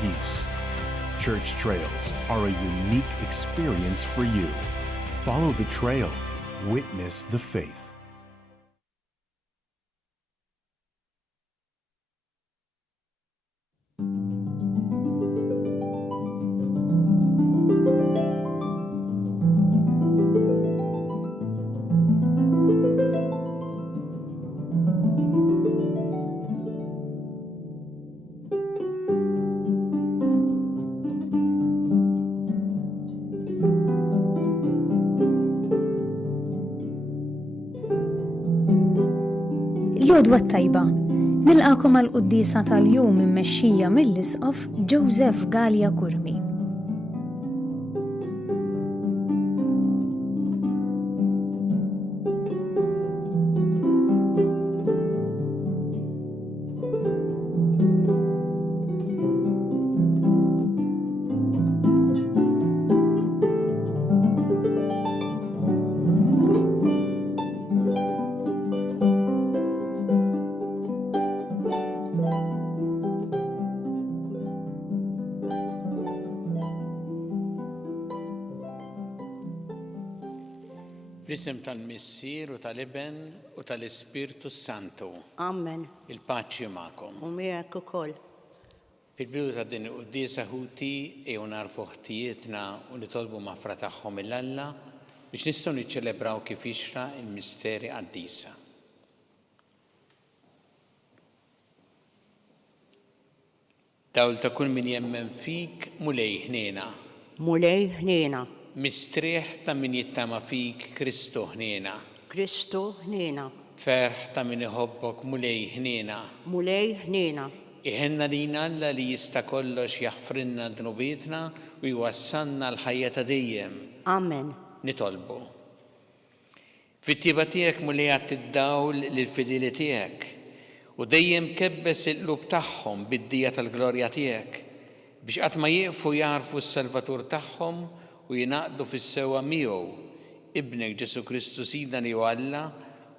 peace. Church trails are a unique experience for you. Follow the trail. Witness the faith. L-għodwa tajba, nilqakom għal-quddisa tal-jum immexxija mill-Isqof Joseph Gallia Kurmi. B'isem tal-Missier u tal-Iben u tal-Ispirtu Santu. Amen. Il-paċi magħkom. U miegħek ukoll. Fil-bidu ta' din il-qudiesa ħuti ejjew narfu ħtijietna u nitolbu maħfra tagħhom il-Alla biex nistgħu niċċelebraw kif jixra il-misteri qaddisa. Dawl ta' kull min jemmen fik mulej ħniena. Mulej ħniena. Mistrieħ ta' min jittama fik Kristu ħniena. Kristu ħniena. Ferħ ta' min iħobbok mulej ħniena. Mulej ħniena. Iħenna lina Alla li jista' kollox jaħfrinna dnubietna u jwassalna l-ħajja ta' dejjem. Amen. Nitolbu. Fit-tieba tiegħek mulej tiddawl lill-fidili tiegħek u dejjem kebbes il-qlub tagħhom bid-dija tal-glorja tiegħek biex qatt ma jieqfu jarfu s-Salvatur tagħhom u jinaqdu fis-sewwa miegħu Ibnek Ġesu Kristu Sidna u Alla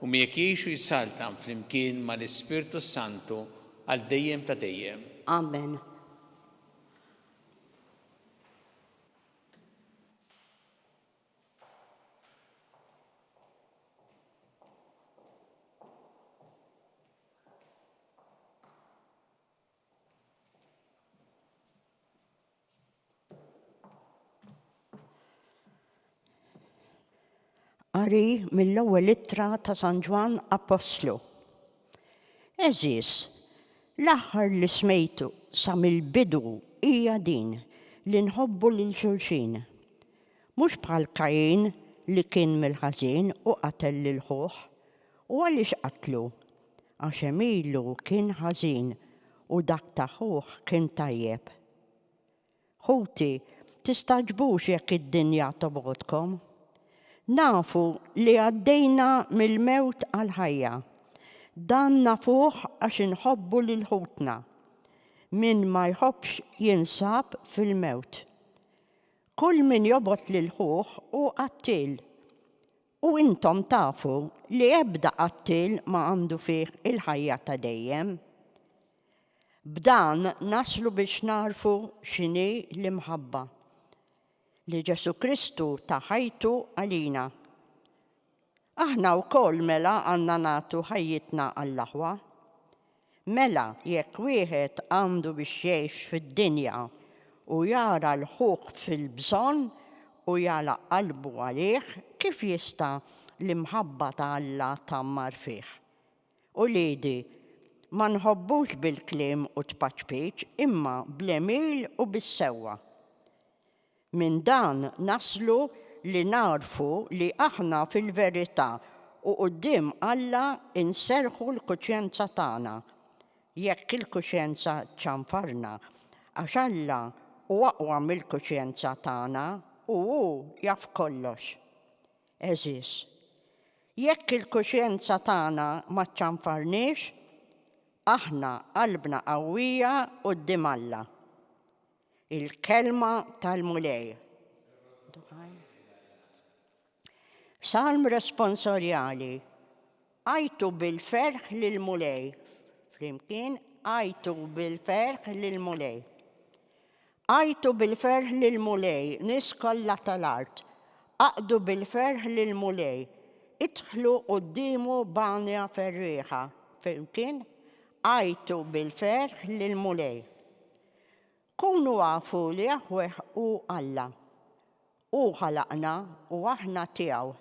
u miegħek jgħixu jsaltam flimkien mal-Ispirtu Santu għal dejjem ta' dejjem. Amen. Qari mill-ewwel ittra ta' San Ġwan Apostlu. Eżis, l-aħħar li smejtu sa mill-bidu hija din li nħobbu lil xulxin. Mhux bħal Kajin li kien mill-ħażin u qatel lil ħuh, u għaliex qatlu? Għax ilu kien ħażin u dak ta' ħuh kien tajjeb. Ħuti, tistaġbux jekk id-dinja tobgħodkom? Nafu li għaddejna mill-mewt għal-ħajja. Dan nafuh għax inħobbu lil ħutna. Min ma jħobbx jinsab fil-mewt. Kull min jobgħod lil ħuh u qattil. U intom tafu li ebda qattil ma għandu fih il-ħajja ta' dejjem. B'dan naslu biex narfu x'inhi l-imħabba li Ġesu Kristu ta' ħajtu għalina. Aħna wkoll mela għandna nagħtu ħajjitna għall-aħwa. Mela jekk wieħed għandu biex jgħix fid-dinja u jara l-ħuq fil-bżonn u jagħlaq qalbu għalih, kif jista' l-imħabba ta' Alla tammar fih. U liedi, ma nħobbux bil-kliem u tpaċpiċ imma bl-emil u bis-sewwa. Min dan naslu li narfu li aħna fil-verità u quddiem Alla inserħu l-kuxjenza tagħna. Jekk il-kuxjenza ċanfarna, għax Alla huwa aqwa mill-kuxjenza tagħna u hu jaf kollox. Eżis, jekk il-kuxjenza tagħna ma ċanfarniex, aħna qalbna qawwija quddiem Alla. Il-kelma tal-mulej. Salm responsorjali. Għajtu bil-ferħ lil-mulej. Flimkien, għajtu bil-ferħ lil-mulej. Għajtu bil-ferħ lil-mulej, nies kollha tal-art. Aqdu bil-ferħ lil-mulej. Idħlu qudiemu banja ferrieħa. Flimkien? Għajtu bil-ferħ lil-mulej. Kunu għafu li Jaħweh hu Alla. Hu ħalaqna u aħna tiegħu.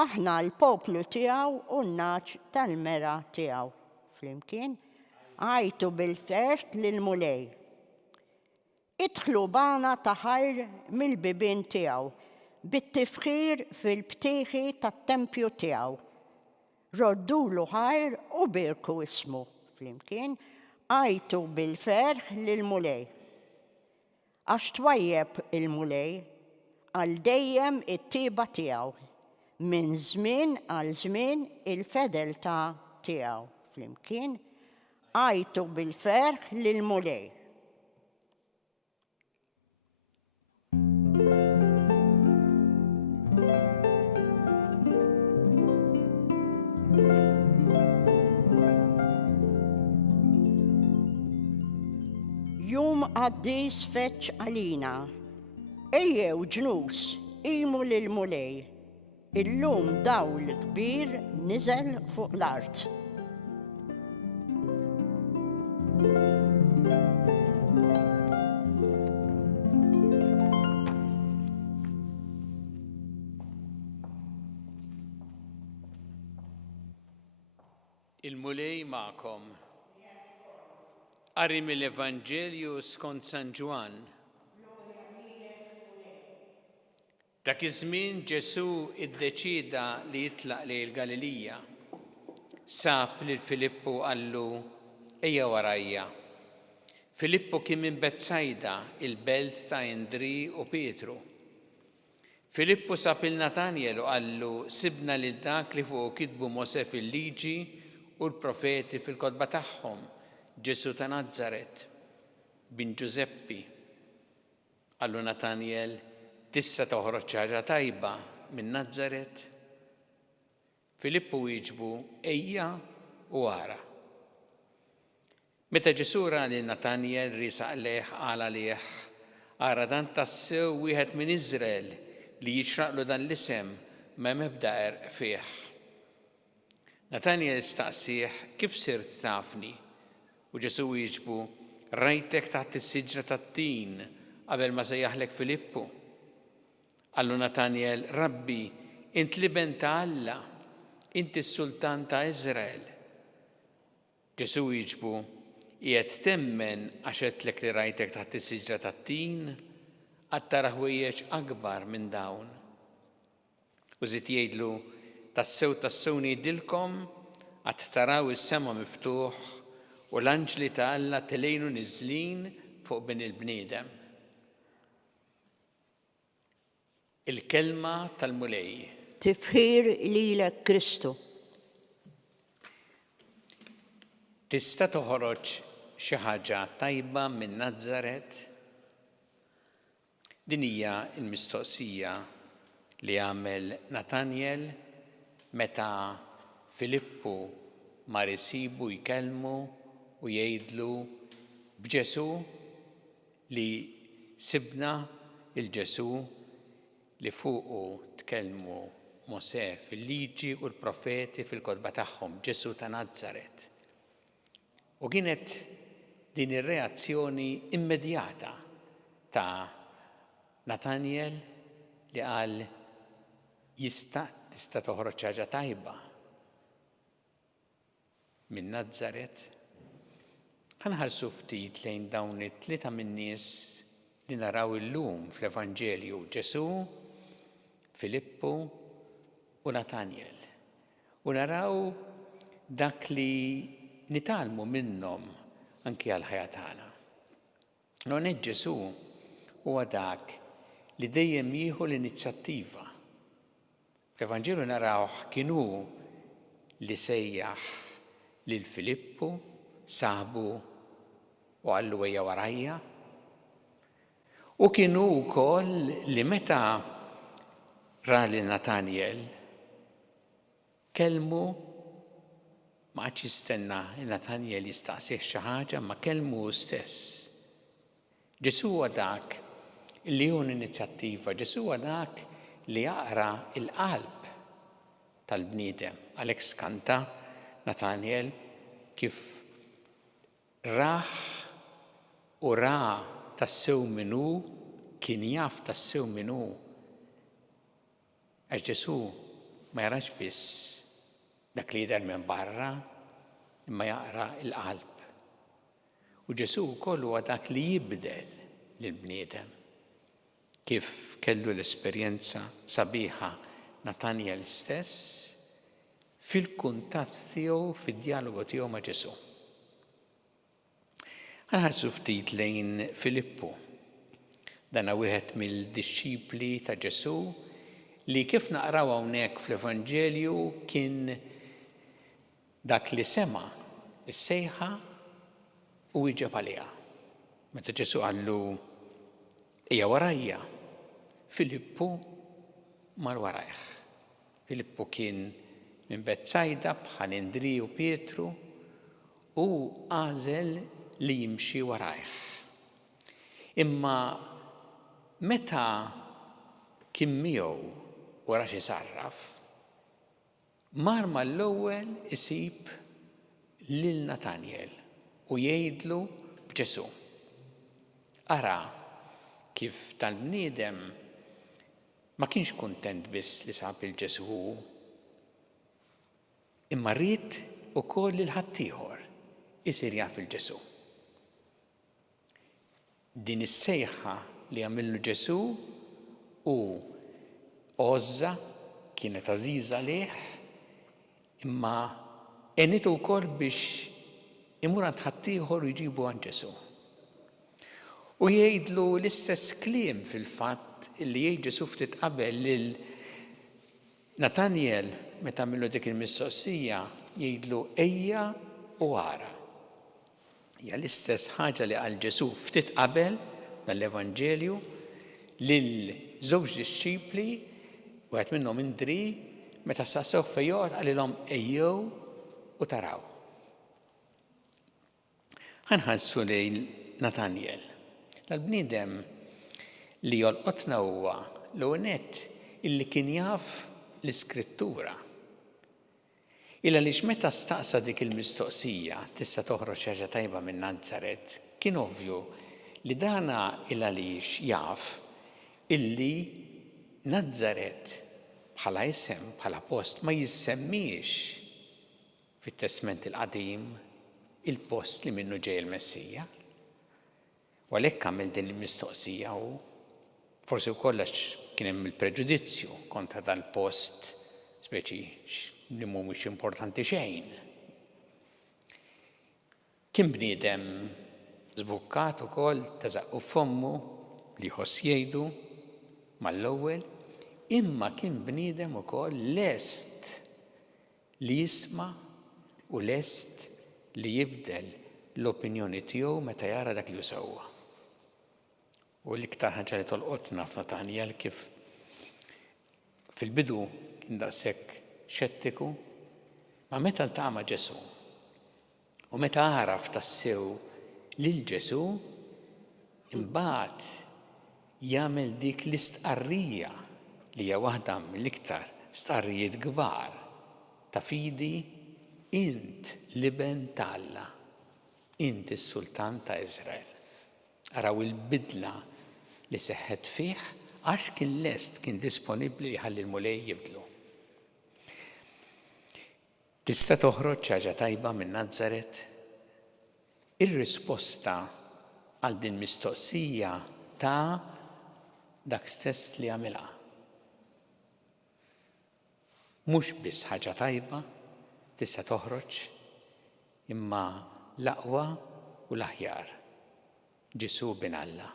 Aħna l-poplu tiegħu u n-naċ tal-mera tiegħu. Flimkien? Għajtu bil-ferħ lil-mulej. Idħlu bana ta' ħajr mill-bibien tiegħu, bit-tifħir fil-btieħi tat-tempju tiegħu. Roddulu ħajr u birku ismu. Flimkien, għajtu bil-ferħ lil-mulej. Għax twajjeb il-mulej, għal dejjem it-tiba tiegħu, minn żmien għal żmien il-fedeltà tiegħu. Flimkien, għajtu bil-ferħ lil-mulej. Jum għaddis feċ għalina, ejjew ġnus, imu lil-mulej, illum dawl kbir niżel fuq l-art. Il-mulej ma'kom. Qari mill-Evanġelju skont San Ġwan. Dak iż-żmien Ġesu iddeċida li jitlaq lejn Galilija. Sab lil Filippu qallu ejja warajja. Filippu kien minn Betsajda, il-belt ta' Indri u Pietru. Filippu sab il-Natanjel u qallu sibna lil dak li fuq kitbu Mosè fil-liġi u l-profeti fil-kotba tagħhom, Ġesu ta' Nażaret, bin Ġuseppi. Qallu Natanjel, tista' toħroġ xi ħaġa tajba minn Nażaret? Filippu wieġbu ejja u ara. Meta Ġesu ra lil Natanjel risaq lejh qal għalih, ara dan tassew wieħed minn Iżrael li jiċraqlu dan l-isem m'hemm ebda għerq fih. Natanjel staqsih kif sirt tafni? U Ġesu wieġbu rajtek taħt is-siġra tat-tin qabel ma sejjaħlek Filippu. Qallu Natanjel, Rabbi, int liben ta' Alla, inti s-Sultan ta' Iżrael. Ġesu wieġbu qiegħed temmen għax għedtlek li rajtek taħt is-siġra tat-tin, għad tara ħwejjeġ akbar minn dawn. U żied jgħidlu tassew ngħidilkom għad taraw is-sema miftuħ u l-anġli ta' Alla telejnu niżlin fuq bin il-bniedem. Il-kelma tal-mulej. Tifħir lilek Kristu. Tista' toħroġ xi ħaġa tajba minn Nażaret? Din hija l-mistoqsija li għamel Natanjel meta Filippu mar isibu jkellmu u jgħidlu b'Ġesu li sibna il-Ġesu li fuqu tkellmu Mosè fil-liġi u l-profeti fil-kotba tagħhom, Ġesu ta' Nażaret. U kienet din ir-reazzjoni immedjata ta' Natanjel li qal tista' toħroġ ħaġa tajba minn Nażaret. Ħanħarsu ftit lejn dawn it-tlieta min-nies li naraw illum fl-Evanġelju, Ġesu, Filippu u Natanjel. U naraw dak li nitalmu minnhom anki għal ħajja tagħna. Non Ġesu huwa dak li dejjem jieħu l-inizjattiva. Fl-Evanġelju narawh kienu li sejjaħ lil Filippu, sabu u għallu ejja warajja. U kienu wkoll li meta ra lil Natanjel kellmu ma għadx jistenna Natanjel jistaqsih xi ħaġa, ma kellmu stess. Ġesu huwa dak li hu inizjattiva, Ġesu huwa dak li jaqra il-qalb tal-bniedem. Għalhekk skanta Nathaniel kif raħ u ra tassew minnu, kien jaf tassew minnu. Għax Ġesu ma jarax biss dak li jidher minn barra, imma jaqra il-qalb. U Ġesu wkoll huwa dak li jibdel lill-bniedem. Kif kellu l-esperjenza sabiħa Nathaniel stess fil-kuntatt tiegħu, fid-dialogu tiegħu ma' Ġesu. Ħarsu ftit lejn Filippu. Dan wieħed mill-dixxipli ta' Ġesu li kif naqraw hawnhekk fl-Evanġelju kien dak li sema' is-sejħa u wieġeb għaliha. Meta Ġesu qallu hija warajja, Filippu mar warajh. Filippu kien minn Betsajda bħal Indri u Pietru u għażel li jimxi warajh. Imma meta kien miegħu wara xi sarraf, mar mal-ewwel isib lil Nathaniel u jgħidlu b'Ġesu. Ara kif tal-bniedem ma kienx kuntent biss li sab il-Ġesu, imma rrid ukoll lil ħaddieħor isir jaf il-Ġesu. Din is-sejħa li għamillu Ġesu u għoża kienet għażiża lih, imma għenitu wkoll biex imur għand ħaddieħor u jġibu għand Ġesu. U jgħidlu l-istess kliem fil-fatt li jgħid Ġesu ftit qabel lil Nathaniel meta għamillu dik il-mistoqsija, jgħidlu ejja u ara. Hija l-istess ħaġa li qal Ġesu ftit qabel dal-Evanġelju lil żewġ dixxipli wieħed minnhom Indri meta saqsew fejn joqgħod qalilhom ejjew u taraw. Ħanħarsu lejn Nathaniel. Tal-bniedem li jolqotna huwa l-ewwel nett illi kien jaf l-Iskrittura. Illa li meta staqsa dik il-mistoqsija tista' toħroġ ħaġa tajba minn Nazaret, kien ovvju li dana il għaliex jaf illi Nazaret bħala isem, bħala post ma jissemmix fit-Testament il-Qadim il-post li minnu ġej il-Messija. U għalhekk għamel din il-mistoqsija u forsi wkoll kien hemm il-preġudizzju kontra dal-post speċi li mhumiex importanti xejn. Kien bniedem żbukkat ukoll tażaq f'ommu li jħoss jgħidu mal-ewwel, imma kien bniedem ukoll lest li jisma' u lest li jibdel l-opinjoni tiegħu meta jara dak li sewwa. U l-iktar ħaġa li tolqotna f'Nathaniel kif fil-bidu kien daqshekk xettiku, ma meta ltaqa' ma' Ġesu u meta għaraf tassew lil Ġesu, imbagħad jagħmel dik l-istqarrija li hija waħda mill-iktar stqarrijiet kbar ta' fidi int liben ta' Alla, int is-Sultan ta' Iżrael. Araw il-bidla li seħħet fih għax kien lest, kien disponibbli jħalli l-mulej jibdlu. Tista' toħroġ ħaġa tajba minn Nazaret? Ir-risposta għal din mistoqsija ta' dak stess li għamilha. Mhux biss ħaġa tajba tista' toħroġ, imma l-aqwa u l-aħjar. Ġesu bin Alla.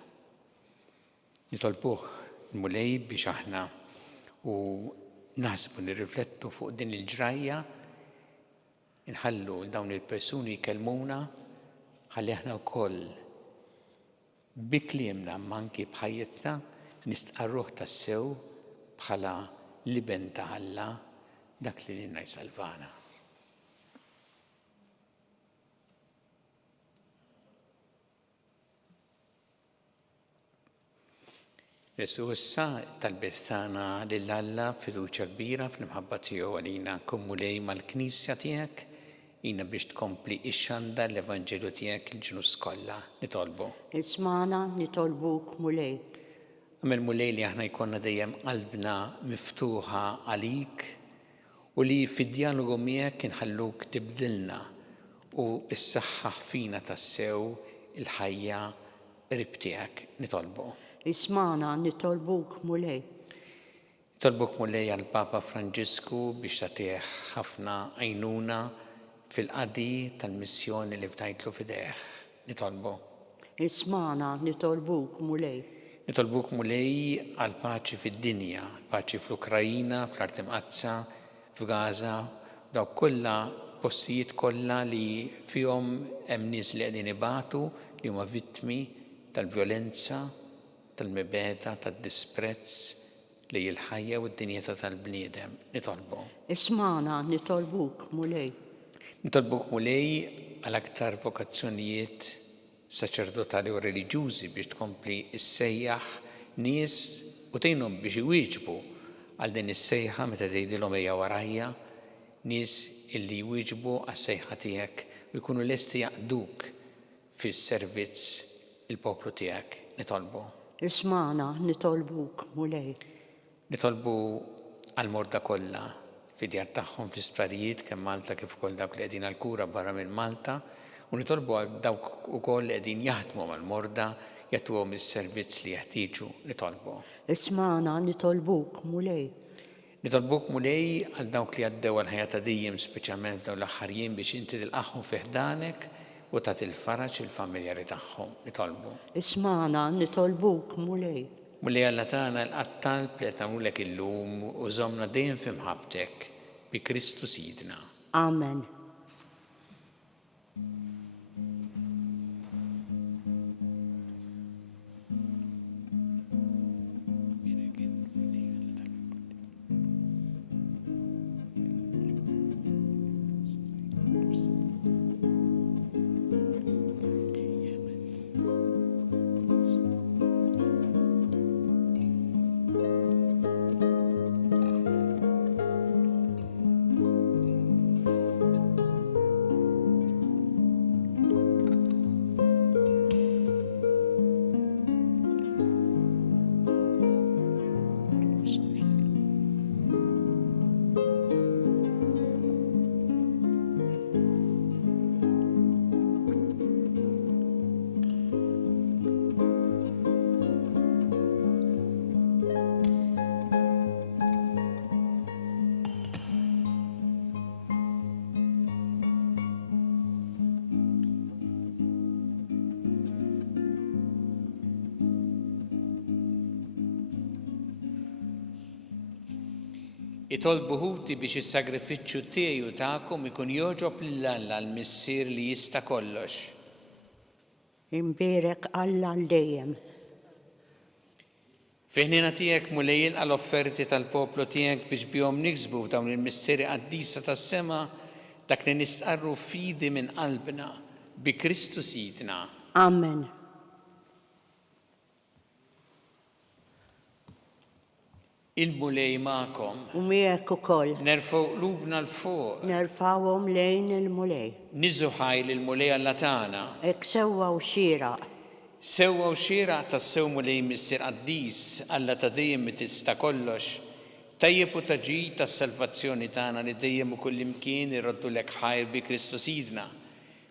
Nitolbuh il-mulej biex aħna u naħsbu nirriflettu fuq din il-ġrajja, inħallu dawn il-persuni jkellmuna, ħalli aħna wkoll bi kliemna manki bħajjitna nistqarruh tassew bħala liben ta' Alla dak li lilna jsalvana. Jesu issa talbet tagħna lill-Alla fiduċja kbira fl-imħabba tiegħu għalina nkomplu lej mal-Knisja tiegħek jina biex tkompli ix-xanda l-Evanġelu tiegħek il-ġnus kollha nitolbu. Ismana nitolbuk mulej. Għamel mulej li aħna jkollna dejjem qalbna miftuħa għalik u li fid-dialogu miegħek inħalluk tibdilna u issaħħaħ fina tassew il-ħajja qrib tiegħek nitolbu. Ismana nitolbuk mulej. Nitolbuk mulej għal Papa Franġisku biex tagħtih ħafna għajnuna fil-qadi tal-missjoni li fdajtlu fidejh. Nitolbu. Ismana nitolbuk mulej. Nitolbuk mulej għal paċi fid-dinja, paċi fl-Ukrajina, fl-Artimqazza, f'Gaza, daw kollha postijiet kollha li fihom hemm nies li qegħdin ibatu li huma vittmi tal-vjolenza, tal-mibeda, tad-disprezz li l-ħajja u d-dinjeta tal-bniedem. Nitolbu. Ismana nitolbuk mulej. Nitolbuk mulej għal aktar vokazzjonijiet saċerdotali u reliġjużi biex tkompli issejjaħ nies u tgħinhom biex iwieġbu għal din is-sejħa meta tgħidilhom ejja warajja, nies illi jwieġbu għas-sejħa tiegħek u jkunu lesti jaqduk fis-servizz il-poplu tiegħek. Nitolbu. Ismana nitolbuk mulej. Nitolbu għal-morda kollha fid-djar tagħhom fl-isptarijiet kemm Malta kif ukoll dawk li qegħdin għall-kura barra minn Malta u nitolbu għal dawk ukoll li qegħdin jaħdmu mal-morda jagħtuhom is-servizz li jeħtieġu. Nitolbu. Ismana nitolbuk mulej. Nitolbuk mulej għal dawk li għaddew għal-ħajja ta' dejjem speċjalment f'dawn l-aħħar jiem biex inti tilqahom fi ħdanek u tagħti il-faraġ il-familjari tagħhom. Nitolbu. Ismana nitolbuk mulej. Mulej Alla tagħna l-qattal li qed nagħmlulek illum u żommna dejjem f'imħabbtek bi Kristu Sidna. Amen. Itolbu ħuti biex is-sagrifiċċju tiegħi u tagħkom ikun jogħġob lill-Alla l-missier li jista' kollox. Imbierek Alla l-dejjem. Fiħnina tiegħek mulej għall-offerti tal-poplu tiegħek biex bihom niksbu f'dawn il-mistieri qaddisa tas-sema dak li nistqarru fidi minn qalbna bi Kristu Sidna. Amen. Il-mulej magħkom. U miegħek ukoll. Nerfgħu qlubna l-fuq. Nerfawhom lejn il-mulej. Niżu ħajl il-mulej Alla tagħna. Hekk sewwa u xieraq. Sewwa u xieraq tas-sew mulej missier qaddis Alla ta' dejjem tista' kollox. Tajjeb u taġid tas-salvazzjoni tagħna li dejjem u kullimkien irroddulek ħajr bi Kristu Sidna.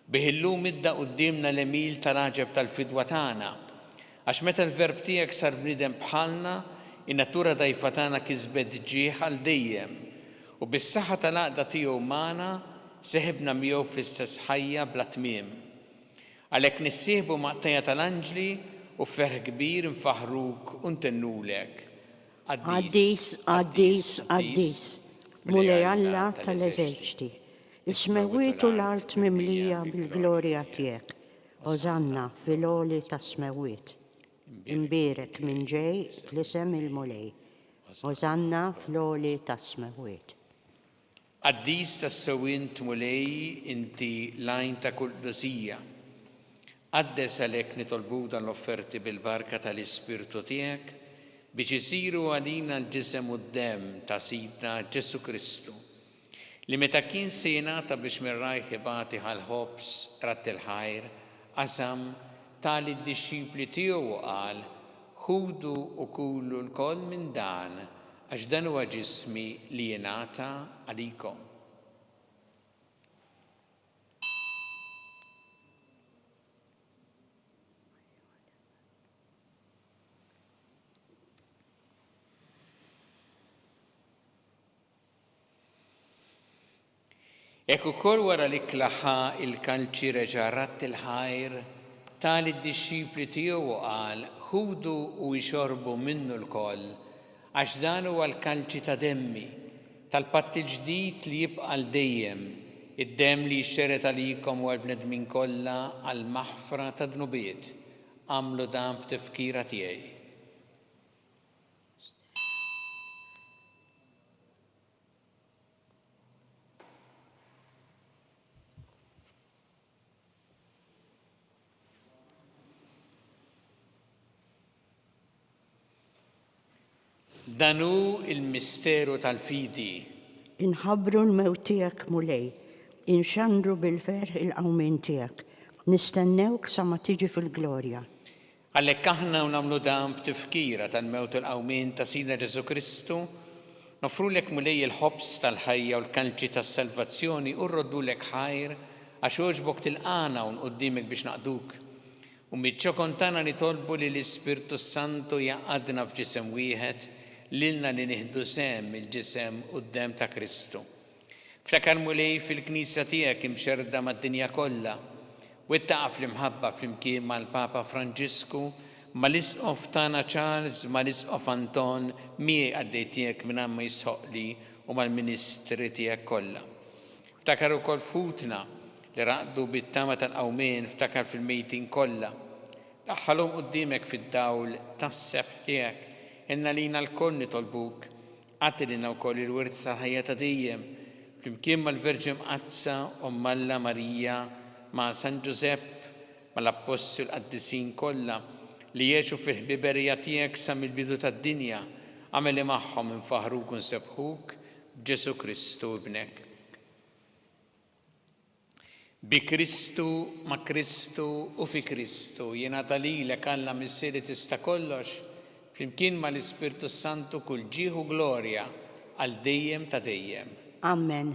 Bih illum idda qudiemna l-emil tal-aġeb tal-fidwa tagħna. Għax meta l-verb tiegħek sar bniedem bħalna, in-natura dajfa tagħna kisbet ġieħ għal dejjem u bis-saħħa tal-għaqda tiegħu magħna seħibna miegħu fl-istess ħajja bla tmiem. Għalhekk nissieħbu maqtajja tal-anġli u ferħ kbir nfaħruk u ntennulek. Qaddis, qaddis, qaddis. Mulej Alla tal-eżerċiti. Is-smewwiet u l-art mimlija bil-glorja tiegħek. Ożanna fil-għoli tas-smewwiet. Imbierek minn ġej fl-isem il-mulej. Ożanna fl-għoli tas-smewwiet. Qaddis tas-sewwint mulej inti lajn ta' kull qdusija. Qaddes għalhekk nitolbu dan l-offerti bil-barka tal-Ispirtu tiegħek biex isiru għalina l-ġisem u d-dem ta' Sidna Ġesu Kristu, li meta kien se jingħata biex mir-rajħ ibati ħal-ħobs rat il-ħajr, qasam tali d-dixxipli tiegħu u qal: ħudu u kulu l-koll minn dan, għax dan huwa ġismi li jingħata għalikom. Ekku ukoll wara li klaħħa il-kalċi reġa' rat il-ħajr, tali d-dixxipli tiegħu qal: ħudu u jxorbu minnu l-koll, għax dan huwa l-kalċi ta' demmi, tal-patt il-ġdid li jibqa' l-dejjem, id-dem li jxxeret għalikom u għall-bnedmin kollha għall-maħfra ta' dnubiet. Għamlu dan b'tifkira tiegħi. Danu il-misteru tal-fidi. Inħabbru l-mewt tiegħek mulej, inxandru bil-ferħ il-qawmien tiegħek, nistennewk sa ma tiġi fil-glorja. Għalhekk aħna nagħmlu dan b'tifkira tal-mewt il-qawmien ta' Sidna Ġesu Kristu, nofrulek mulej il-ħobs tal-ħajja u l-kalċi tas-salvazzjoni u rroddulek ħajr għax jogħġbok tilqana u nquddimek biex naqduk. U miċ-ċokon tagħna nitolbu li l-Ispirtu Santu jaqgħadna f'ġisem wieħed lilna li nieħdu sem il-ġisem u d-dem ta' Kristu. Ftakar mulej fil-Knisja tiegħek imxerda mad-dinja kollha, u ittaqa' fl-imħabba flimkien mal-Papa Franġisku, mal-Isqof tagħna Charles, mal-Isqof Anton, miegħi għaddej tiegħek minn ma jisħoqli u mal-Ministri tiegħek kollha. Ftakar ukoll futna li raqdu bit-tama tal-qawmien, ftakar fil-mejtin kollha. Daħħalhom quddiemek fid-dawl tas-sebħ tiegħek. Inna lina l-koll nitolbuk, għatilina wkoll il-wirt tal-ħajja ta' dejjem, flimkien mal-Verġin Qazza u Malla Marija, ma' San Giuseppe, mal-Apostol qaddisin kollha li jgħixu fil-ħbiberija tiegħek sa mill-bidu tad-dinja, għameli magħhom infaħruk u nsebħuk b'Ġesu Kristu ibnek. Bi Kristu, ma' Kristu u fi Kristu jingħata lilek Alla missieri tista' kollox, flimkien mal-Ispirtu Santu kull ġieħ u glorja għal dejjem ta' dejjem. Amen.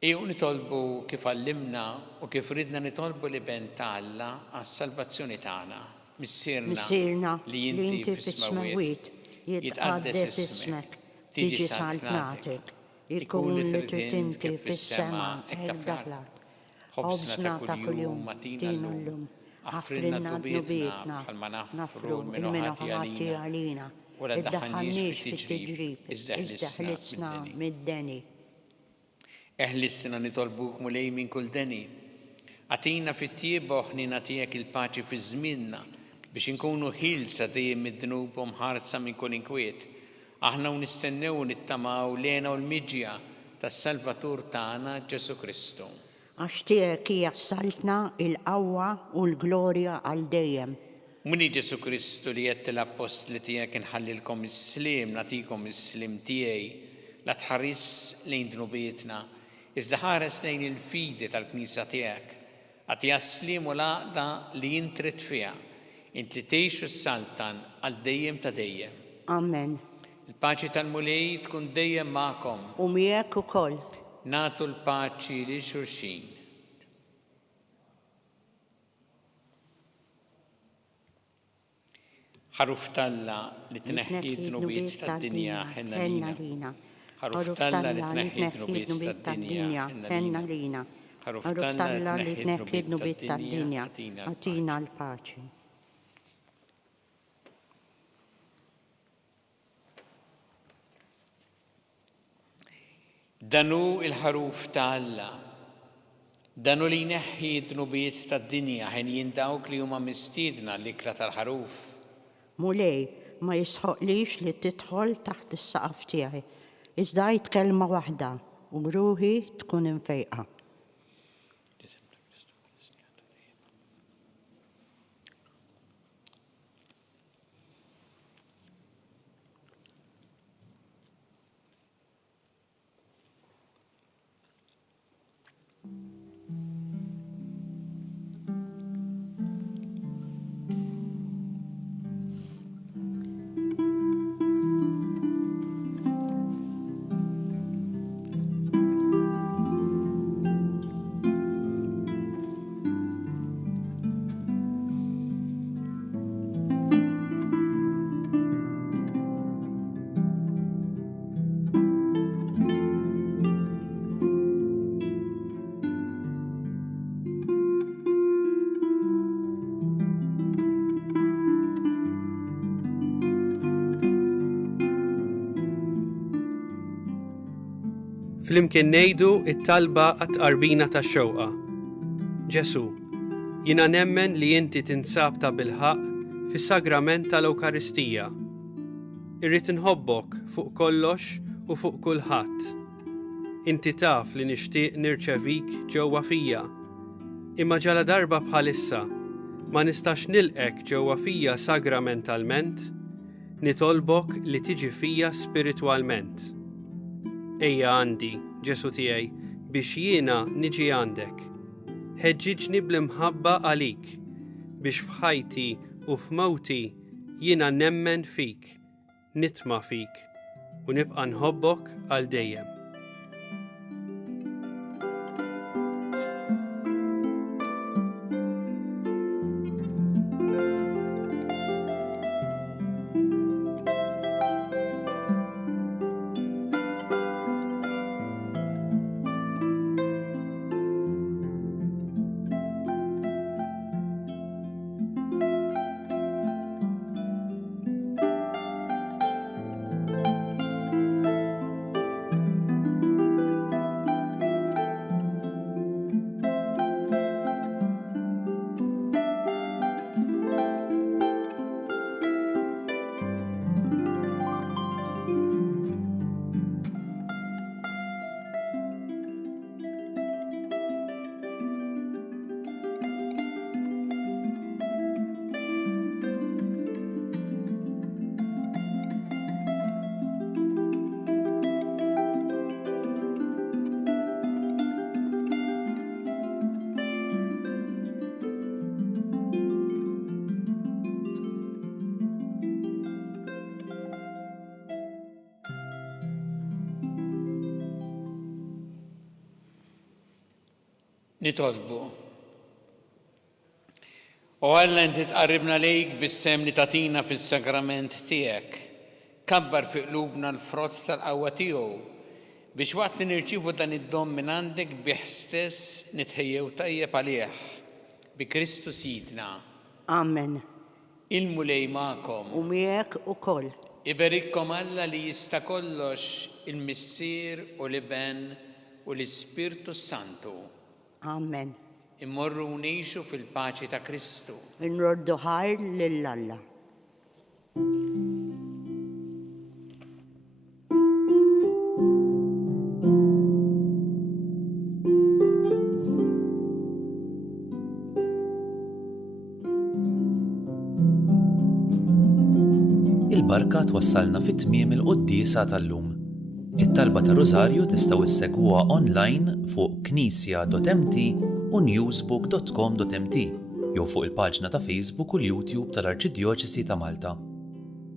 Ejju nitolbu kif għallimna u kif ridna nitolbu li ben ta' Alla għas-salvazzjoni tagħna. Missierna li inti fis-smawiet jitqaddes ismek, tiġi saltnatek, ikun li trid inti fis-sema hekk taflar. Ħobsna ta' kuljum matina llum. Għafrinna d-nubietna, bħalma nafru l-minuħati għalina, u la daħħanniex fit-tiġrib, izdaħlisna mid-deni. Eħlissina nitolbuk mulej minn kull deni. Għatina fit-tiebu ħnina tiegħek il-paċi fi żmienna biex inkunu ħilsa dejjem mid-dnub u mħarsa minn kull inkwiet. Aħna nistennew nittamaw lena u l-miġja tas-Salvatur tagħna Ġesu Kristu. Għax tiegħek hija saltna il-qawwa u l-glorja għal dejjem. Muni Ġesu Kristu li qed l-apostli tiegħek inħallilkom is-sliem, nagħtikom is-sliem tiegħi, la tħares lejn dnubietna, iżda ħares lejn il-fidi tal-Knisja tiegħek. Għatija s-sliem u l-għaqda li jintrid fiha, inti tgħixu s-saltan għal dejjem ta' dejjem. Amen. Il-paċi tal-mulej tkun dejjem magħkom. U miegħek ukoll. Natu l-paċi li xulxin. Ħaruf talla li tneħħi d-nubiet tad-dinja ħenna lina. Ħaruf talla li tneħħi d-nubiet tad-dinja ħenna lina. Ħaruf talla li tneħħi d-nubiet tad-dinja għatina l-paċi. Danu il-ħaruf ta' Alla, danu li jneħħi d-nubiet tad-dinja ħen jindawk li huma mistiedna l-ikla tal-ħaruf. Mulej, ma jisħoqlix li tidħol taħt is-saqaf tiegħi, iżda jgħid kelma waħda u ruħi tkun infejqa. Flimkien ngħidu it-talba għat-qarbina tax-xewqa. Ġesu, jiena nemmen li inti tinsab ta' bilħaq fis-sagrament tal-Ewkaristija. Irrid inħobbok fuq kollox u fuq kulħadd. Inti taf li nixtieq nirċevik ġewwa fija, imma ġala darba bħalissa ma nistax nilqek ġewwa fija sagramentalment, nitolbok li tiġi fija spiritwalment. Ejja għandi, Ġesu tiegħi, biex jiena niġi għandek. Ħeġġiġni bl-imħabba għalik, biex f'ħajti u f'mawti jiena nemmen fik, nitma' fik, u nibqa' nħobbok għal dejjem. Nitolbu. U Alla inti tqarribna lejk bis-sem li tagħtina fis-sagrament tiegħek. Kabbar fi qlubna l-frott tal-qawwa tiegħu biex waqt li nirċievu dan id-dom minn għandek bih stess nitħejjew tajjeb għalih bi Kristu Sidna. Amen. Ilmu lej magħkom. U miegħek ukoll. Iberikkom Alla li jista' kollox il-Missier u l-Iben u l-Ispirtu Santu. Amen. Immorru ngħixu fil-paċi ta' Kristu. Nroddu ħajr lill-Alla. Il-barka twassalna fit-tmiem il-quddiesa tal-lum. It-talba ta' Rożarju tistgħu issegwuha online fuq knisja.mt u newsbook.com.mt jew fuq il-paġna ta' Facebook u l-YouTube tal-Arċidjoċesi ta' Malta.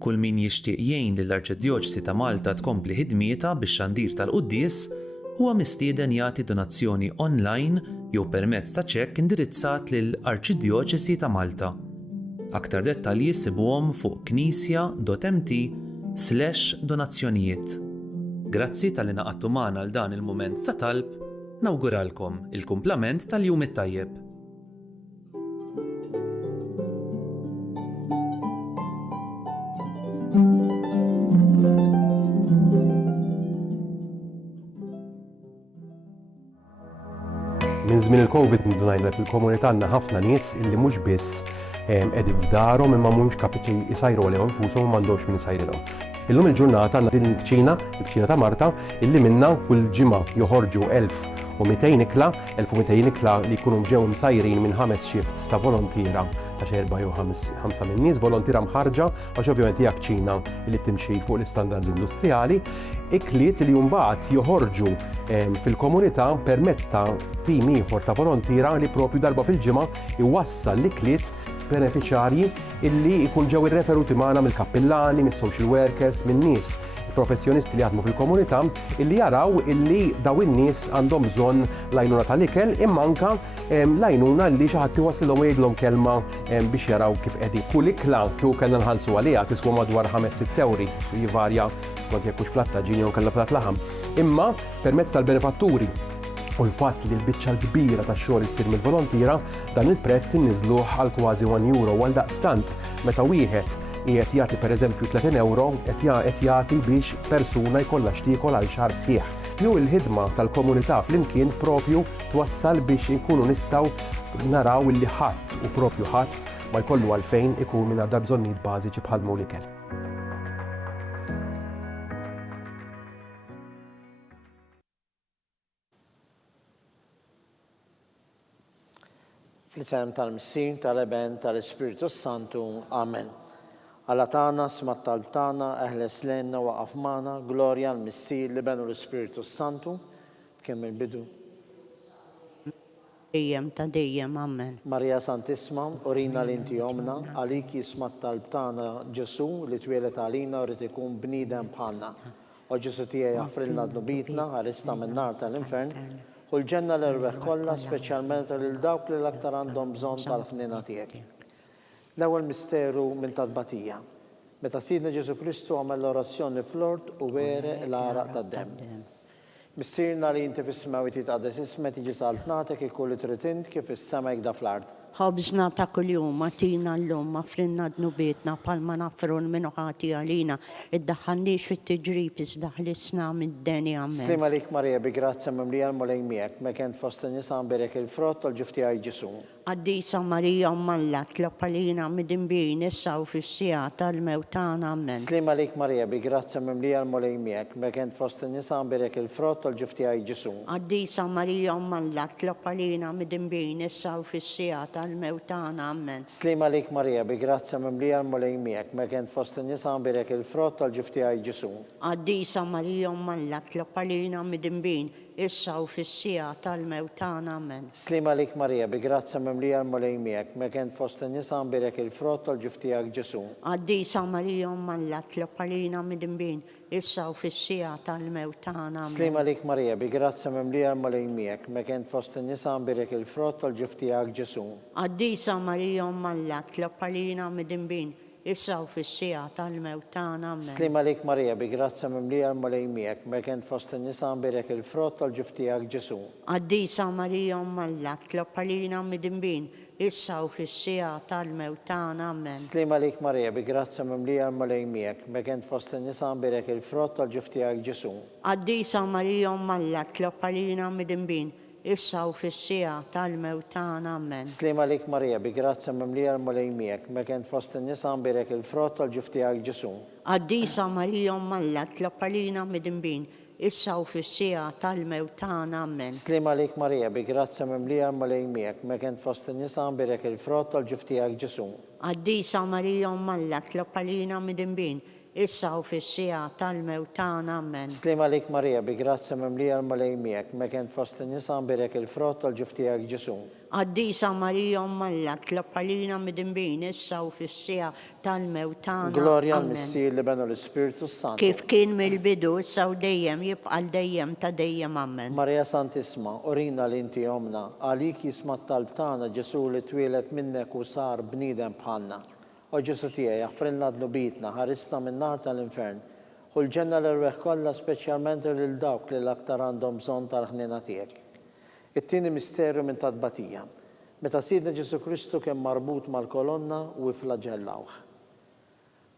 Kull min jixtieq jgħin lill-Arċidjoċesi ta' Malta tkompli ħidmietha bix-xandir tal-quddies huwa mistieden jagħti donazzjoni online jew permezz ta' ċekk indirizzat lill-Arċidjoċesi ta' Malta. Aktar dettalji issibuhom fuq knisja.mt/donazzjonijiet. Grazzi tal-li naqattu magħna għal dan il-mument ta' talb, nawguralkom il-kumplament tal-jum it-tajjeb. Minn żmien il-Covid ndunajna fil-komunità għandna ħafna nies illi mhux biss qegħdin f'darhom imma mhumiex kapaċi jsajru għalihom infushom u m'għandhomx min isajrilhom. Illum il-ġurnata għandna din il-kċina ta' Marta illi minnha kull ġimgħa joħorġu 1200 ikla, 1200 ikla li jkunu ġew msajrin minn 5 shifts ta' volontiera għax 4 jew 5 minn nies volontiera mħarġa għax ovvjament hija kċina li timxi fuq l-istandards industrijali, ikliet li mbagħad joħorġu fil-komunità permezz ta' tim ieħor ta' volontiera li propju darba fil-ġimgħa iwassal l-ikliet beneficjarji illi jkun ġew irreferuti magħna mill-kappillani, mis-social workers, minn nies professjonisti li jaħdmu fil-komunità illi jaraw illi daw in-nies għandhom bżonn l-għajnuna tal-ikel imma anke l-għajnuna li xi ħadd iwassilhom jgħidlhom kelma biex jaraw kif qegħdin. Kull ikla kieku kellna nħallsu għaliha tiswa madwar 5-6 euri, jivarja skont jekk hux platt ta' ġini jew kellha platt laħam. Imma permezz tal-benefatturi u l-fatt li l-biċċa l-kbira tax-xogħol issir mill-volontiera dan il-prezz inniżluh għal kważi €1 għal daqstant meta wieħed qiegħed jagħti pereżempju €30 qed jagħti biex persuna jkollha x'tiekol għal xahar sħiħ. Jew il-ħidma tal-komunità flimkien propju twassal biex inkunu nistgħu naraw li ħadd u propju ħadd ma jkollu għalfejn ikun minn għadha bżonnijiet bażiċi bħal l-ikel. Fl-isem tal-Missir, tal-Eben, tal-Ispiritu Santu. Amen. Alla tagħna smat talb tagħna eħles lenna waqaf magħna, glorja l-Missir li benu l-Ispiritu Santu kemm il-bidu. Dejjem ta' dejjem, amen. Marija Santisma, urina l-inti omna, għalik jismat talb tagħna Ġesu li twieled għalina u rid ikun bniedem bħalna. U Ġesu tiegħi jaffrilna dnubitna, ħarista min-nar tal-infern, u l-ġenna l-irbeħ kollha speċjalment lil dawk li l-aktar għandhom bżonn tal-ħnina tiegħek. L-ewwel misteru minn tadbatija. Meta Sidna Ġesu Kristu għamel l-orazzjoni fl-ord u wereq l-għaraq tad-demm. Missirna li inti fis-smawi titqaddes ismek tiġi saltnatek ikun li trid int kif is-sema jgħid fl-ard. Ħobżna ta' kuljum atina llum frinna dnubietna palma nafru minnu ħati għalina iddaħħalniex fit-tiġrib iżda ħlisna mid-deni amen. Slim għalik Marija bi grazza mimlija l-mulejn miegħek mekent fost in-nisa nberek il-frott tal-ġufti għaj Ġesu. Għaddisa Marija Malla tlob għalina mid-imbin issa u fis-sija tal-mewt tagħna amen. Slim għalik Marija bi grazza mimlija l-mulejn miegħek mekent fost in-nisa nberek il-frott tal-ġufti għaj Ġesu. Għaddisa Marija Malla tlob għalina mid-imbin issa u fis-sija tal-mewt tagħna amen. Slim għalik Marija bi grazza mimlija l-mulejn miegħek mekent fost in-nisa nberek il-frott tal-ġufti għaj Ġesu. Għaddisa Marija Malla tlob għalina mid-imbin issa u fis-sija tal-mewt tagħna amen. Slim għalik Marija bi grazza mimlija l-mulejn miegħek mekent fost in-nisa nberek il-frott tal-ġufti għaj Ġesu. Għaddisa Marija Malla tlob għalina mid-imbin issa u fis-sija tal-mewt tagħna amen. Slim għalik Marija bi grazza mimlija l-mulejn miegħek mekent fost in-nisa nberek il-frott tal-ġufti għaj Ġesu. Għaddisa Marija Malla tlob għalina mid-imbin issa u fis-sija tal-mewt tagħna amen. Slim għalik Marija bi grazza mimlija l-mulejn miegħek mekent fost in-nisa nberek il-frott tal-ġufti għaj Ġesu. Għaddisa Marija Malla tlob għalina mid-imbin issa u fis-sija tal-mewt tagħna amen. Slim għalik Marija bi grazza mimlija l-mulejn miegħek mekent fost in-nisa nberek il-frott tal-ġufti għaj Ġesu. Għaddisa Marija Malla tlob għalina mid-imbin issa u fis-sija tal-mewt tagħna amen. Slim għalik Marija bi grazza mimlija l-mulejn miegħek mekent fost in-nisa nberek il-frott tal-ġufti għaj Ġesu. Għaddisa Marija Malla tlob għalina mid-imbin issa u fis-sija tal-mewt tagħna amen. Slim għalik Marija bi grazza mimlija l-mulejn miegħek mekent fost in-nisa nberek il-frott tal-ġufti għaj Ġesu. Għaddisa Marija Malla tlob għalina mid-imbin issa u fis-sija tal-mewt tagħna amen. Slim għalik Marija bi grazza mimlija l-mulejn miegħek mekent fost in-nisa nberek il-frott tal-ġufti għaj Ġesu. Għaddisa Marija Malla tlob għalina mid-imbin issa u fis-sija tal-mewt tagħna. Glorja l-Missir li benu l-Ispiritu Santu. Kif kien mill-bidu issa u dejjem jibqa' dejjem ta' dejjem amen. Marija Santisma, urina l-inti omna, għalik jismat talb tagħna Ġesu li twieled minnek u sar bniedem bħalna. U Ġesu tiegħi jaffrilna dnubitna, ħarista min-nar tal-infern, u l-ġenna l-irbeħ kollha speċjalment lil dawk li l-aktar għandhom bżonn tal-ħnina tiegħek. It-tieni misteru minn tadbatija. Meta Sidna Ġesu Kristu kien marbut mal-kolonna u flaġellawh.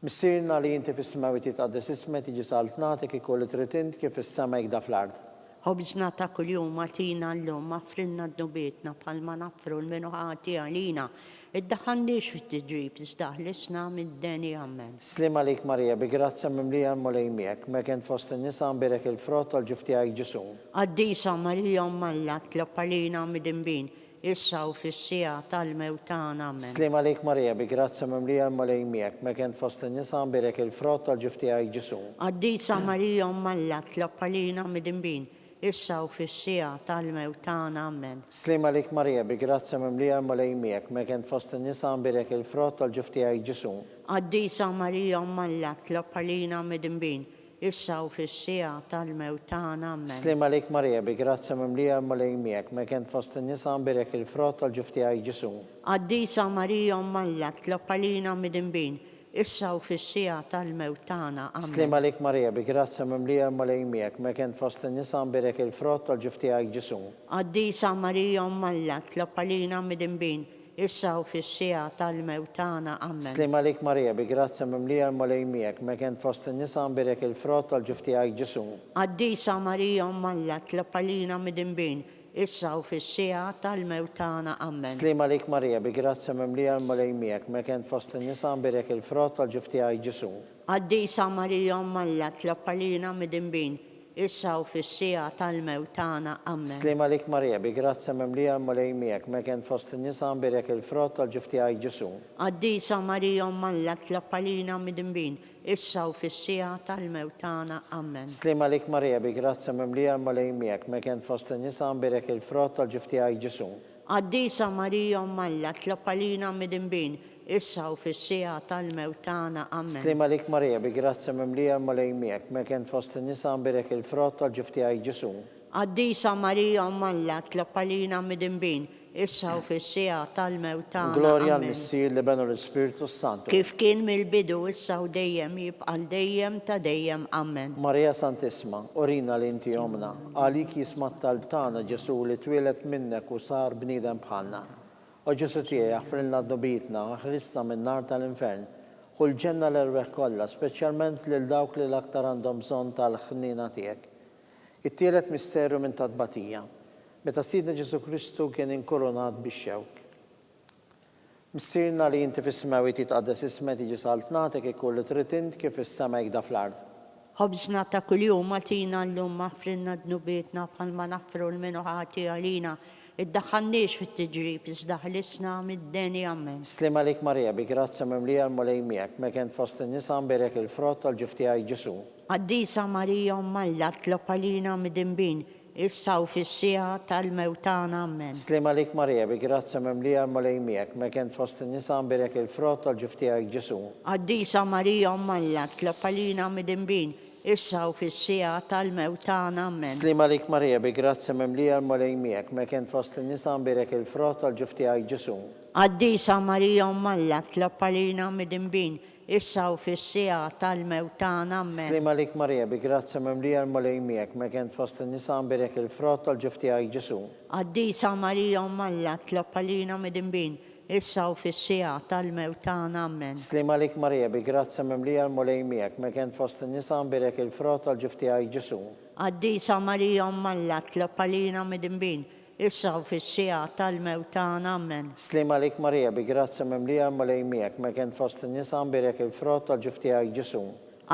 Missirna li inti fis-smawi titqaddes ismek tiġi saltnatek ikun li trid int kif is-sema jgħid fl-ard. Ħobżna ta' kuljum atina llum frinna dnubietna bħalma nafru minnu ħati għalina iddaħħalniex fit-tiġrib iżda ħlisna mid-deni amen. Slim għalik Marija bi grazza mimlija l-mulejn miegħek mekent fost in-nisa nberek il-frott tal-ġufti għaj Ġesu. Għaddisa Marija Malla tlob għalina mid-imbin issa u fis-sija tal-mewt tagħna amen. Slim għalik Marija bi grazza mimlija l-mulejn miegħek mekent fost in-nisa nberek il-frott tal-ġufti għaj Ġesu. Għaddisa Marija Malla tlob għalina mid-imbin issa u fis-sija tal-mewt tagħna amen. Slim għalik Marija bi grazza mimlija l-mulejn miegħek mekent fost in-nisa nberek il-frott tal-ġufti għaj Ġesu. Għaddisa Marija Malla tlob għalina mid-imbin issa u fis-sija tal-mewt tagħna amen. Slim għalik Marija bi grazza mimlija l-mulejn miegħek mekent fost in-nisa nberek il-frott tal-ġufti għaj Ġesu. Għaddisa Marija Malla tlob għalina mid-imbin issa u fis-sija tal-mewt tagħna amen. Slim għalik Marija bi grazza mimlija l-mulejn miegħek mekent fost in-nisa nberek il-frott tal-ġufti għaj Ġesu. Għaddisa Marija Malla tlob għalina mid-imbin issa u fis-sija tal-mewt tagħna. Amen. Slim għalik Marija, bi grazza mimlija l-mulej miegħek, mekent fost in-nisa nbirek il-frott tal-ġuf tiegħek Ġesu. Qaddisa Marija Umma Alla, tlab għalina mid-inbin, issa u fis-sija tal-mewt tagħna. Amen. Slim għalik Marija, bi grazza mimlija l-mulej miegħek, mekent fost in-nisa nbirek il-frott tal-ġuf tiegħek Ġesu. Qaddisa Marija Umma Alla, tlab għalina mid-inbin, issa u fis-sija tal-mewt tagħna. Amen. Slim għalik Marija, bi grazza mimlija l-mulej miegħek, mekent fost in-nisa nbirek il-frott tal-ġuf tiegħek Ġesu. Qaddisa Marija Umma Alla, tlab għalina mid-inbin, issa u fis-sija tal-mewt tagħna. Amen. Slim għalik Marija, bi grazza mimlija l-mulej miegħek, mekent fost in-nisa nbirek il-frott tal-ġuf tiegħek Ġesu. Qaddisa Marija Umma Alla, tlab għalina mid-inbin, issa u fis-sija tal-mewt tagħna. Amen. Slim għalik Marija, bi grazza mimlija l-mulej miegħek, mekent fost in-nisa nbirek il-frott tal-ġuf tiegħek Ġesu. Qaddisa Marija Umma Alla, tlab għalina mid-inbin, issa u fis-sija tal-mewt tagħna. Glorja Amen. l-Missir li benu l-Spiritu Santu. Kif kien mill-bidu issa u dejjem jibqal dejjem ta' dejjem. Amen. Marija Santisma, orina li inti omna, għalik jismat talbtana Ġesu li twilet minnek u sar bnidem bħalna. O Ġesu tiegħi aħfrilna d-nobitna, ħrisna minn nar tal-infern, kull ġenna l-erweħ kollha, speċjalment lil dawk li l-aktar għandhom bżonn tal-ħnina tiegħek. It-tielet misterju minn tadbatija, meta Sidna Ġesu Kristu kien inkoronat bix-xewk. Missirna li inti fis-smawi titqaddes ismek tiġi saltnatek ikollu trid int kif is-sema jgħida fl-ard. Ħobżna ta' kuljum għatina llum aħfrilna d-nubietna bħalma naħfru l-minu ħati għalina, iddaħħalniex fit-tiġrib, iżda ħlisna mid-deni. Amen. Slim għalik Marija, bi grazza mimlija l-mulej miegħek, mekent fost in-nisa nbirek il-frott tal-ġuf tiegħek Ġesu. Qaddisa Marija Umma Alla, tlab għalina mid-inbin, issa u fis-sija tal-mewt tagħna. Amen. Slim għalik Marija, bi grazza mimlija l-mulej miegħek, mekent fost in-nisa nbirek il-frott tal-ġuf tiegħek Ġesu. Qaddisa Marija Umma Alla, tlab għalina mid-inbin, issa u fis-sija tal-mewt tagħna. Amen. Slim għalik Marija, bi grazza mimlija l-mulej miegħek, mekent fost in-nisa nbirek il-frott tal-ġuf tiegħek Ġesu. Qaddisa Marija Umma Alla, tlab għalina mid-inbin, issa u fis-sija tal-mewt tagħna. Amen. Slim għalik Marija, bi grazza mimlija l-mulej miegħek, mekent fost in-nisa nbirek il-frott tal-ġuf tiegħek Ġesu. Qaddisa Marija Umma Alla, tlab għalina mid-inbin, issa u fis-sija tal-mewt tagħna. Amen. Slim għalik Marija, bi grazza mimlija l-mulej miegħek, mekent fost in-nisa nbirek il-frott tal-ġuf tiegħek Ġesu. Qaddisa Marija Umma Alla, tlab għalina mid-inbin, issa u fis-sija tal-mewt tagħna. Amen. Slim għalik Marija, bi grazza mimlija l-mulej miegħek, mekent fost in-nisa nbirek il-frott tal-ġuf tiegħek Ġesu.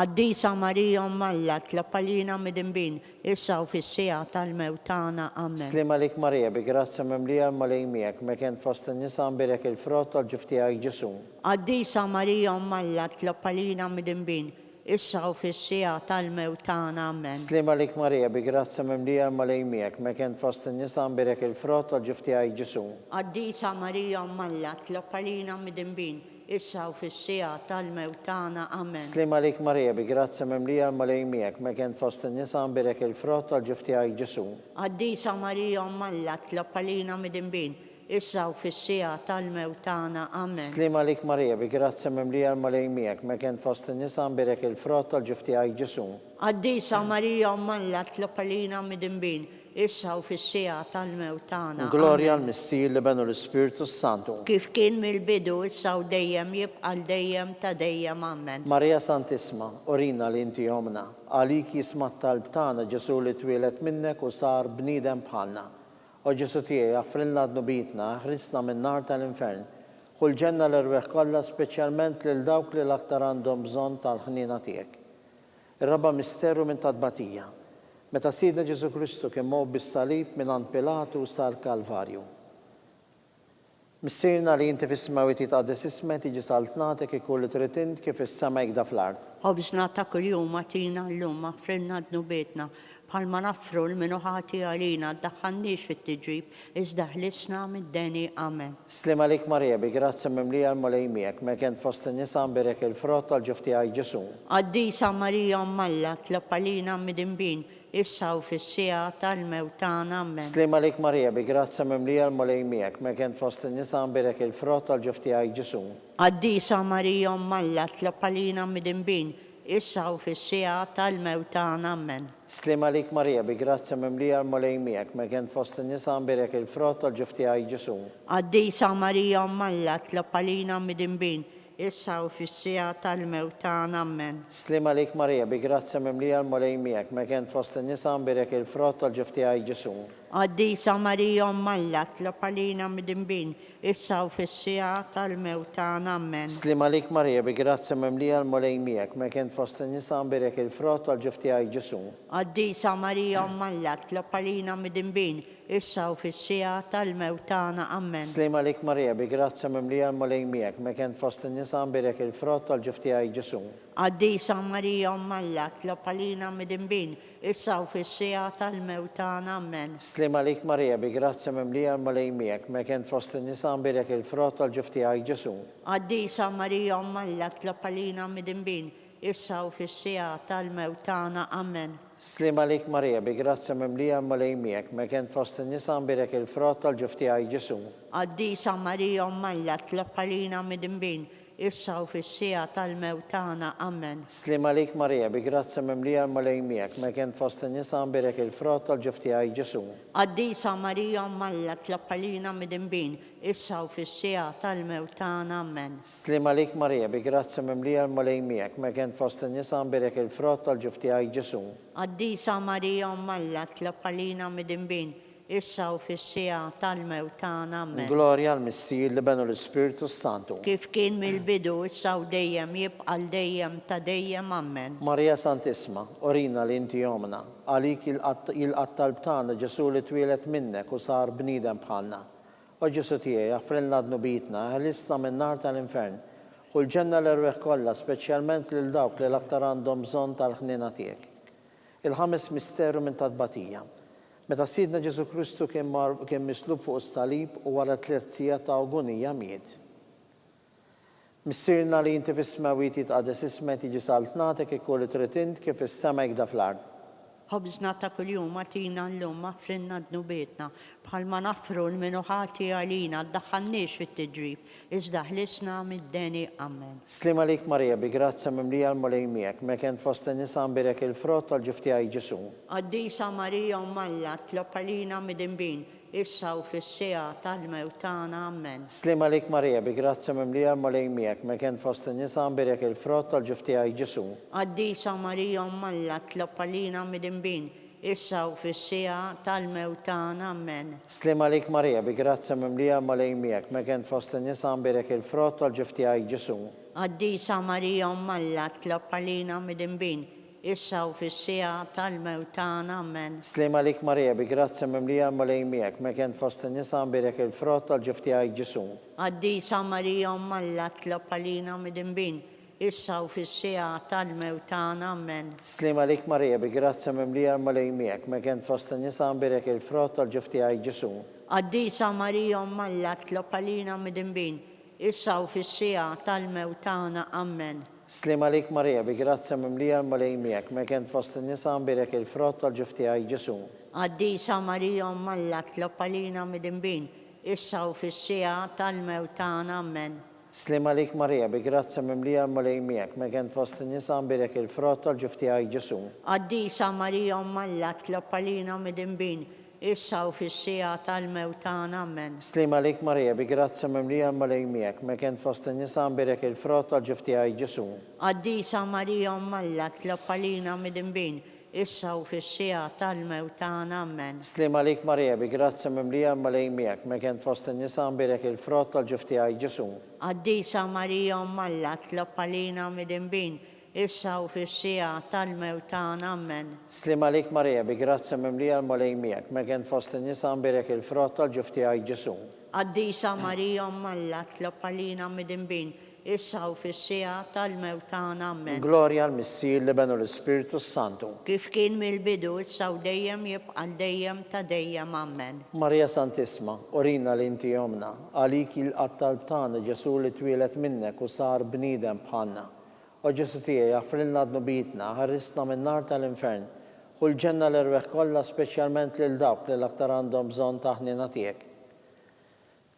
Qaddisa Marija Umma Alla, tlab għalina mid-inbin, issa u fis-sija tal-mewt tagħna. Amen. Slim għalik Marija, bi grazza mimlija l-mulej miegħek, mekent fost in-nisa nbirek il-frott tal-ġuf tiegħek Ġesu. Qaddisa Marija Umma Alla, tlab għalina mid-inbin, issa u fis-sija tal-mewt tagħna. Amen. Slim għalik Marija, bi grazza mimlija l-mulej miegħek, mekent fost in-nisa nbirek il-frott tal-ġuf tiegħek Ġesu. Qaddisa Marija Umma Alla, tlab għalina mid-inbin, issa u fis-sija tal-mewt tagħna. Amen. Slim għalik Marija, bi grazza mimlija l-mulej miegħek, mekent fost in-nisa nbirek il-frott tal-ġuf tiegħek Ġesu. Qaddisa Marija Umma Alla, tlab għalina mid-inbin, issa u fis-sija tal-mewt tagħna. Amen. Slim għalik Marija, bi grazza mimlija l-mulej miegħek, mekent fost in-nisa nbirek il-frott tal-ġuf tiegħek Ġesu. Qaddisa Marija Umma Alla, tlab għalina mid-inbin, issa u fis-sija tal-mewt tagħna. Glorja l-Missir li benu l-Spiritu Santu. Kif kien mill-bidu issa u dejjem jibqal dejjem ta' dejjem. Amen. Marija Santisma, orina li inti omna, għalik jismat talbtana Ġesu li twilet minnek u sar bnidem bħalna. O Ġesu tiegħi aħfrilna d-nobitna, ħrisna minn nar tal-infern, kull ġenna l-erweħ kollha, speċjalment lil dawk li l-aktar għandhom bżonn tal-ħnina tiegħek. Ir-raba misteru minn tadbatija, meta Sidna Ġesu Kristu kien mow bis-salib mingħand Pilatu sar Kalvarju. Missirna li inti fis-smawi titqaddes ismek tiġi saltnatek ikollu trid int kif is-sema jgħida fl-ard. Ħobżna ta' kuljum għatina llum aħfrilna d-nubietna, bħalma naffru l-minu ħati għalina, ddaħħalniex fit-tiġrib, iżda ħlisna mid-deni. Amen. Slim għalik Marija, bi grazza mimlija l-mulej miegħek, mekent fost in-nisa nbirek il-frott tal-ġuf tiegħek Ġesu. Qaddisa Marija Umma Alla, tlab għalina mid-inbin, issa u fis-sija tal-mewt tagħna. Amen. Slim għalik Marija, bi grazza mimlija l-mulej miegħek, mekent fost in-nisa nbirek il-frott tal-ġuf tiegħek Ġesu. Qaddisa Marija Umma Alla, tlab għalina mid-inbin, issa u fis-sija tal-mewt tagħna. Amen. Slim għalik Marija, bi grazzja mimlija l-molej miegħek, megen fost in-nisa nbirek il-frott tal-ġuf tiegħi Ġesu. Għaddisa Marija Mmalla tlob għalina midinbin, issa u fis-sija tal-mewt tagħna. Amen. Slim għalik Marija, bi grazzja mimlija l-molej miegħek, megen fost in-nisa nbirek il-frott tal-ġuf tiegħi Ġesu. Għaddisa Marija Mmalla tlob għalina midinbin, issa u fis-sija tal-mewt tagħna. Amen. Slim għalik Marija, bi grazzja mimlija l-molej miegħek, megen fost in-nisa nbirek il-frott tal-ġuf tiegħi Ġesu. Għaddisa Marija Mmalla tlob għalina midinbin, issa u fis-sija tal-mewt tagħna. Amen. Slim għalik Marija, bi grazzja mimlija l-molej miegħek, megen fost in-nisa nbirek il-frott tal-ġuf tiegħi Ġesu. Għaddisa Marija Mmalla tlob għalina midinbin, issa u fis-sija tal-mewt tagħna. Amen. Slim għalik Marija, bi grazzja mimlija l-molej miegħek, megen fost in-nisa nbirek il-frott tal-ġuf tiegħi Ġesu. Għaddisa Marija Mmalla tlob għalina midinbin, issa u fis-sija tal-mewt tagħna. Amen. Slim għalik Marija, bi grazzja mimlija l-molej miegħek, megen fost in-nisa nbirek il-frott tal-ġuf tiegħi Ġesu. Għaddisa Marija Mmalla tlob għalina midinbin, issa u fis-sija tal-mewt tagħna. Amen. Slim għalik Marija, bi grazzja mimlija l-molej miegħek, megen fost in-nisa nbirek il-frott tal-ġuf tiegħi Ġesu. Għaddisa Marija Mmalla tlob għalina midinbin, issa u fis-sija tal-mewt tagħna. Amen. Slim għalik Marija, bi grazzja mimlija l-molej miegħek, megen fost in-nisa nbirek il-frott tal-ġuf tiegħi Ġesu. Għaddisa Marija Mmalla tlob għalina midinbin, issa u fis-sija tal-mewt tagħna. Amen. Glorja għal-Missir li benu l-Spiritu Santu. Kif kien mill-bidu, issa u dejjem jibqa' dejjem ta' dejjem. Amen. Marija Santissima, orina li inti jomna, għalik il-qattalb tagħna Ġesu li twilet minnek u sar bniedem bħalna. O Ġesu tiegħi, jaffrilna d-nubitna, ħelisna minn nar tal-infern, u l-ġenna l-erweħ kollha, speċjalment lil dawk li l-aktar għandhom bżonn tal-ħnina tiegħek. Il-ħames misteru minn tadbatija. Meta Sidna Ġesu Kristu kien mislub fuq is-salib u wara 3 sigħat ta' agonija miet. Missirna li inti fis-smawiet jitqades ismek jiġi saltnatek ikun li trid int kif is-sema jgħda fl-ard. Ħobżna ta' kuljum għatina llum affrinna d-nubietna, bħalma nafru l-minu ħati għalina, ddaħħalniex fit-tiġrib, iżda ħlisna mid-deni. Amen. Slim għalik Marija, bi grazzja mimlija l-molej miegħek, meken fost in-nisa nbirek il-frott tal-ġuf tiegħi Ġesu. Għaddisa Marija Mmalla tlob għalina midinbin, issa u fis-sija tal-mewt tagħna. Amen. Slim għalik Marija, bi grazzja mimlija l-molej miegħek, meken fost in-nisa nbirek il-frott tal-ġuf tiegħi Ġesu. Għaddisa Marija Mmalla tlob għalina midinbin, issa u fis-sija tal-mewt tagħna. Amen. Slim għalik Marija, bi grazzja mimlija l-molej miegħek, meken fost in-nisa nbirek il-frott tal-ġuf tiegħi Ġesu. Għaddisa Marija Mmalla tlob għalina midinbin, issa u fis-sija tal-mewt tagħna. Amen. Slim għalik Marija, bi grazzja mimlija l-molej miegħek, meken fost in-nisa nbirek il-frott tal-ġuf tiegħi Ġesu. Għaddisa Marija Mmalla tlob għalina midinbin, issa u fis-sija tal-mewt tagħna. Amen. Slim għalik Marija, bi grazzja mimlija l-molej miegħek, meken fost in-nisa nbirek il-frott tal-ġuf tiegħi Ġesu. Għaddisa Marija Mmalla tlob għalina midinbin, issa u fis-sija tal-mewt tagħna. Amen. Slim għalik Marija, bi grazzja mimlija l-molej miegħek, meken fost in-nisa nbirek il-frott tal-ġuf tiegħi Ġesu. Għaddisa Marija Mmalla tlob għalina midinbin, issa u fis-sija tal-mewt tagħna. Amen. Slim għalik Marija, bi grazzja mimlija l-molej miegħek, meken fost in-nisa nbirek il-frott tal-ġuf tiegħi Ġesu. Għaddisa Marija Mmalla tlob għalina midinbin, issa u fis-sija tal-mewt tagħna. Amen. Slim għalik Marija, bi grazzja mimlija l-molej miegħek, meken fost in-nisa nbirek il-frott tal-ġuf tiegħi Ġesu. Għaddisa Marija Mmalla tlob għalina midinbin, issa u fis-sija tal-mewt tagħna. Amen. Slim għalik Marija, bi grazzja mimlija l-molej miegħek, meken fost in-nisa nbirek il-frott tal-ġuf tiegħi Ġesu. Għaddisa Marija Mmalla tlob għalina midinbin, issa u fis-sija tal-mewt tagħna. Amen. Slim għalik Marija, bi grazzja mimlija l-molej miegħek, meken fost in-nisa nbirek il-frott tal-ġuf tiegħi Ġesu. Għaddisa Marija Mmalla tlob għalina midinbin, issa u fis-sija tal-mewt tagħna. Amen. Glorja għal-Missir li benu l-Spiritu Santu. Kif kien mill-bidu, issa u dejjem jibqa' dejjem ta' dejjem. Amen. Marija Santissima, orina li inti jomna, għalik il-qattalb tagħna Ġesu li twilet minnek u sar bniedem bħalna. O Ġesu tiegħi, jaffrilna d-nubitna, ħarrisna minn nar tal-infern, u l-ġenna l-erweħ kollha, speċjalment lil dawk li l-aktar għandhom bżonn ta' ħnina tiegħek.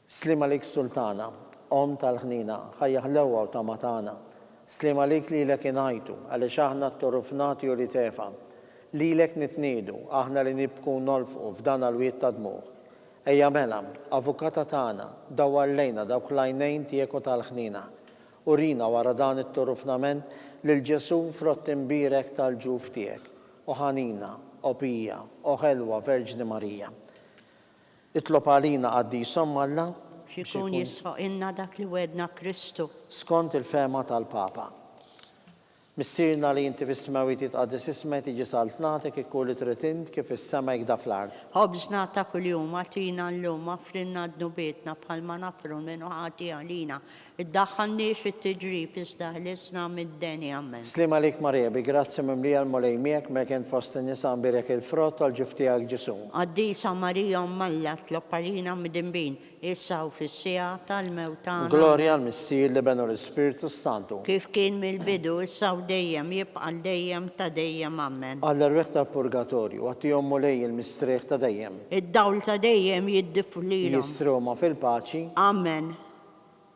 Slim għalik Sultana, Om tal-ħnina, ħajja ħlewwa u ta' matana, Slima lik li lek inajtu, għalli xaħna t-torufnati u li tefa. Li lek nitnidu, aħna li nibku nolfu f'dan għal-wiet ta' dmuħ. Ejja mela, avukata tagħna, dawar lejna dawk lajnejn tieku tal-ħnina. Urina wara dan it-torufnament lil Ġesu frott imbirek tal-ġuf tiegħek. O ħanina, o pija, o ħelwa Verġni Marija. Itlob għalina għaddisom Alla xikun jisħaq inna dak li wedna Kristu. Skont il-fema tal-Papa. Missirna li inti fis-smawi titqaddis ismek tiġi saltnatek ikku li tritint kif is-sema jgda fl-ard. Ħobżna ta' kuljum għatina l-lum għafrinna d-nubietna bħalma nafru minnu ħati għalina. Id-daħħalniex fit-tiġrib iżda ħlisna mid-deni Amen. Slima lik Marija, bi grazzi mimlija l-molej miegħek mekent fost in-nisa birek il-frott tal-ġuf tiegħek Ġesu. Għaddisa Marija Malla tlopparina mid-imbin, issa u fis-sija tal-mewtana. Glorja l-Missier li benu l-Ispiritu Santu. Kif kien mill-bidu, issa u dejjem jibqa' dejjem ta' dejjem Amen. Għall-rweħ tal-Purgatorju, għattijom mulej il-mistrieħ ta' dejjem. Id-dawl ta' dejjem jiddiflilhom. Jistruma fil-paċi. Amen.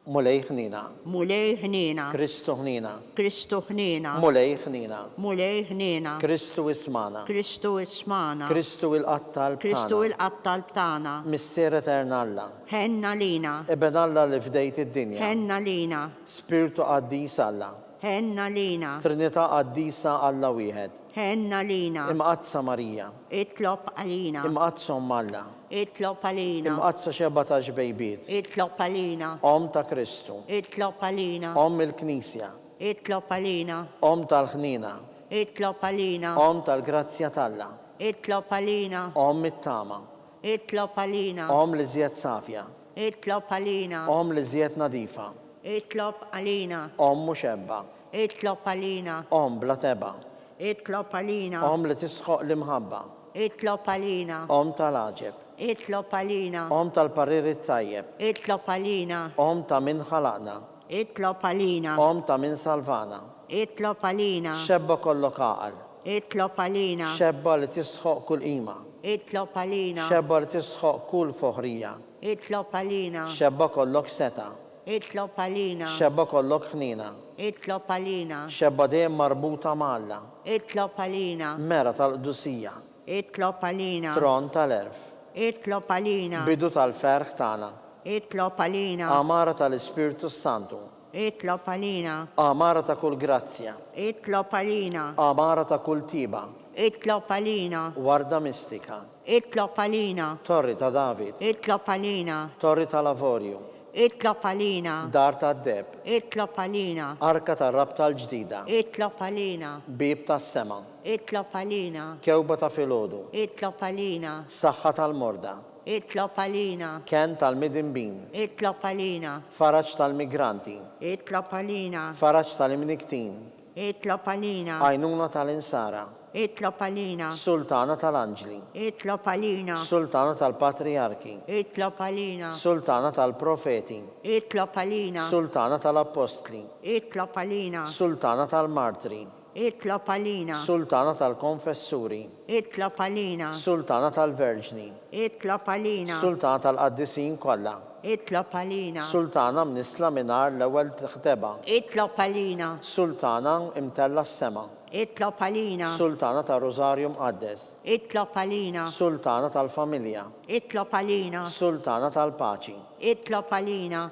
Mulej ħnina. Mulej ħnina. Kristu ħnina. Kristu ħnina. Mulej ħnina. Mulej ħnina. Kristu ismana. Kristu ismana. Kristu il-qattal b'tana. Kristu il-qattal b'tana. Missier eterna Alla. Ħenna lina. Eben Alla li fdejt id-dinja. Ħenna lina. Spiritu qaddis Alla. Ħenna lina. Trinità qaddisa Alla wieħed. Ħenna lina. Imqazza Marija. Itlob għalina. Imqazzhom Alla. Itlob għalina. Imqazza 17 bejbiet. Itlob għalina. Om ta' Kristu. Itlob għalina. Om il-Knisja. Itlob għalina. Om tal-ħnina. Itlob għalina. Om tal-grazzja talla. Itlob għalina. Om it-tama. Itlob għalina. Om li żjed safja. Itlob għalina. Om li żjed nadifa. Itlob għalina. Om muxebba. Itlob għalina. Om bla teba. Itlob għalina. Om li tisħoq l-imħabba. Itlob għalina. Om tal-aġeb. Itlob għalina. Om tal-pariri tajjeb. Itlob għalina. Om ta' min ħalaqna. Itlob għalina. Om ta' min salvana. Itlob għalina. Xebba kollok aqal. Itlob għalina. Xebba li tisħoq kull qima. Itlob għalina. Xebba li tisħoq kull foħrija. Itlob għalina. Xebba kollok seta. Itlob għalina. Xebba kollok ħnina. Itlob għalina. Xebba dejjem marbuta malla. Itlob għalina. Mera tal-qdusija. Itlob għalina. Tron tal-erf. Itlob għalina. Bidu tal-ferħ tagħna. Itlob għalina. Amara tal-Ispiritu Santu. Itlob għalina. Amara ta' kull grazzja. Itlob għalina. Amara ta' kull tiba. Itlob għalina. Warda mistika. Itlob għalina. Torri ta' David. Itlob għalina. Torri tal-Lavorju. Itlob għalina. Dar ta' Deb. Itlob għalina. Arka ta' rab tal-ġdida. Itlob għalina. Bib ta' sema. Itlob għalina. Kewba ta' filodu. Itlob għalina. Saħħa tal-morda. Itlob għalina. Ken tal-midimbin. Itlob għalina. Faraġ tal-migranti. Itlob għalina. Faraġ tal-imniktin. Itlob għalina. Għajnuna tal-insara. Itlob għalina. Sultana tal-anġli. Itlob għalina. Sultana tal-patriarki. Itlob għalina. Sultana tal-profeti. Itlob għalina. Sultana tal-apostli. Itlob għalina. Sultana tal-martri. Itlob għalina. Sultana tal-konfessuri. Itlob għalina. Sultana tal-verġni. Itlob għalina. Sultana tal-qaddisin kollha. Itlob għalina. Sultana mnisla minar l-ewwel ħteba. Itlob għalina. Sultana imtella s-sema. Itlob għalina. Sultana tal-Rosarju Mqaddes. Itlob għalina. Sultana tal-familja. Itlob għalina. Sultana tal-paċi. Itlob għalina.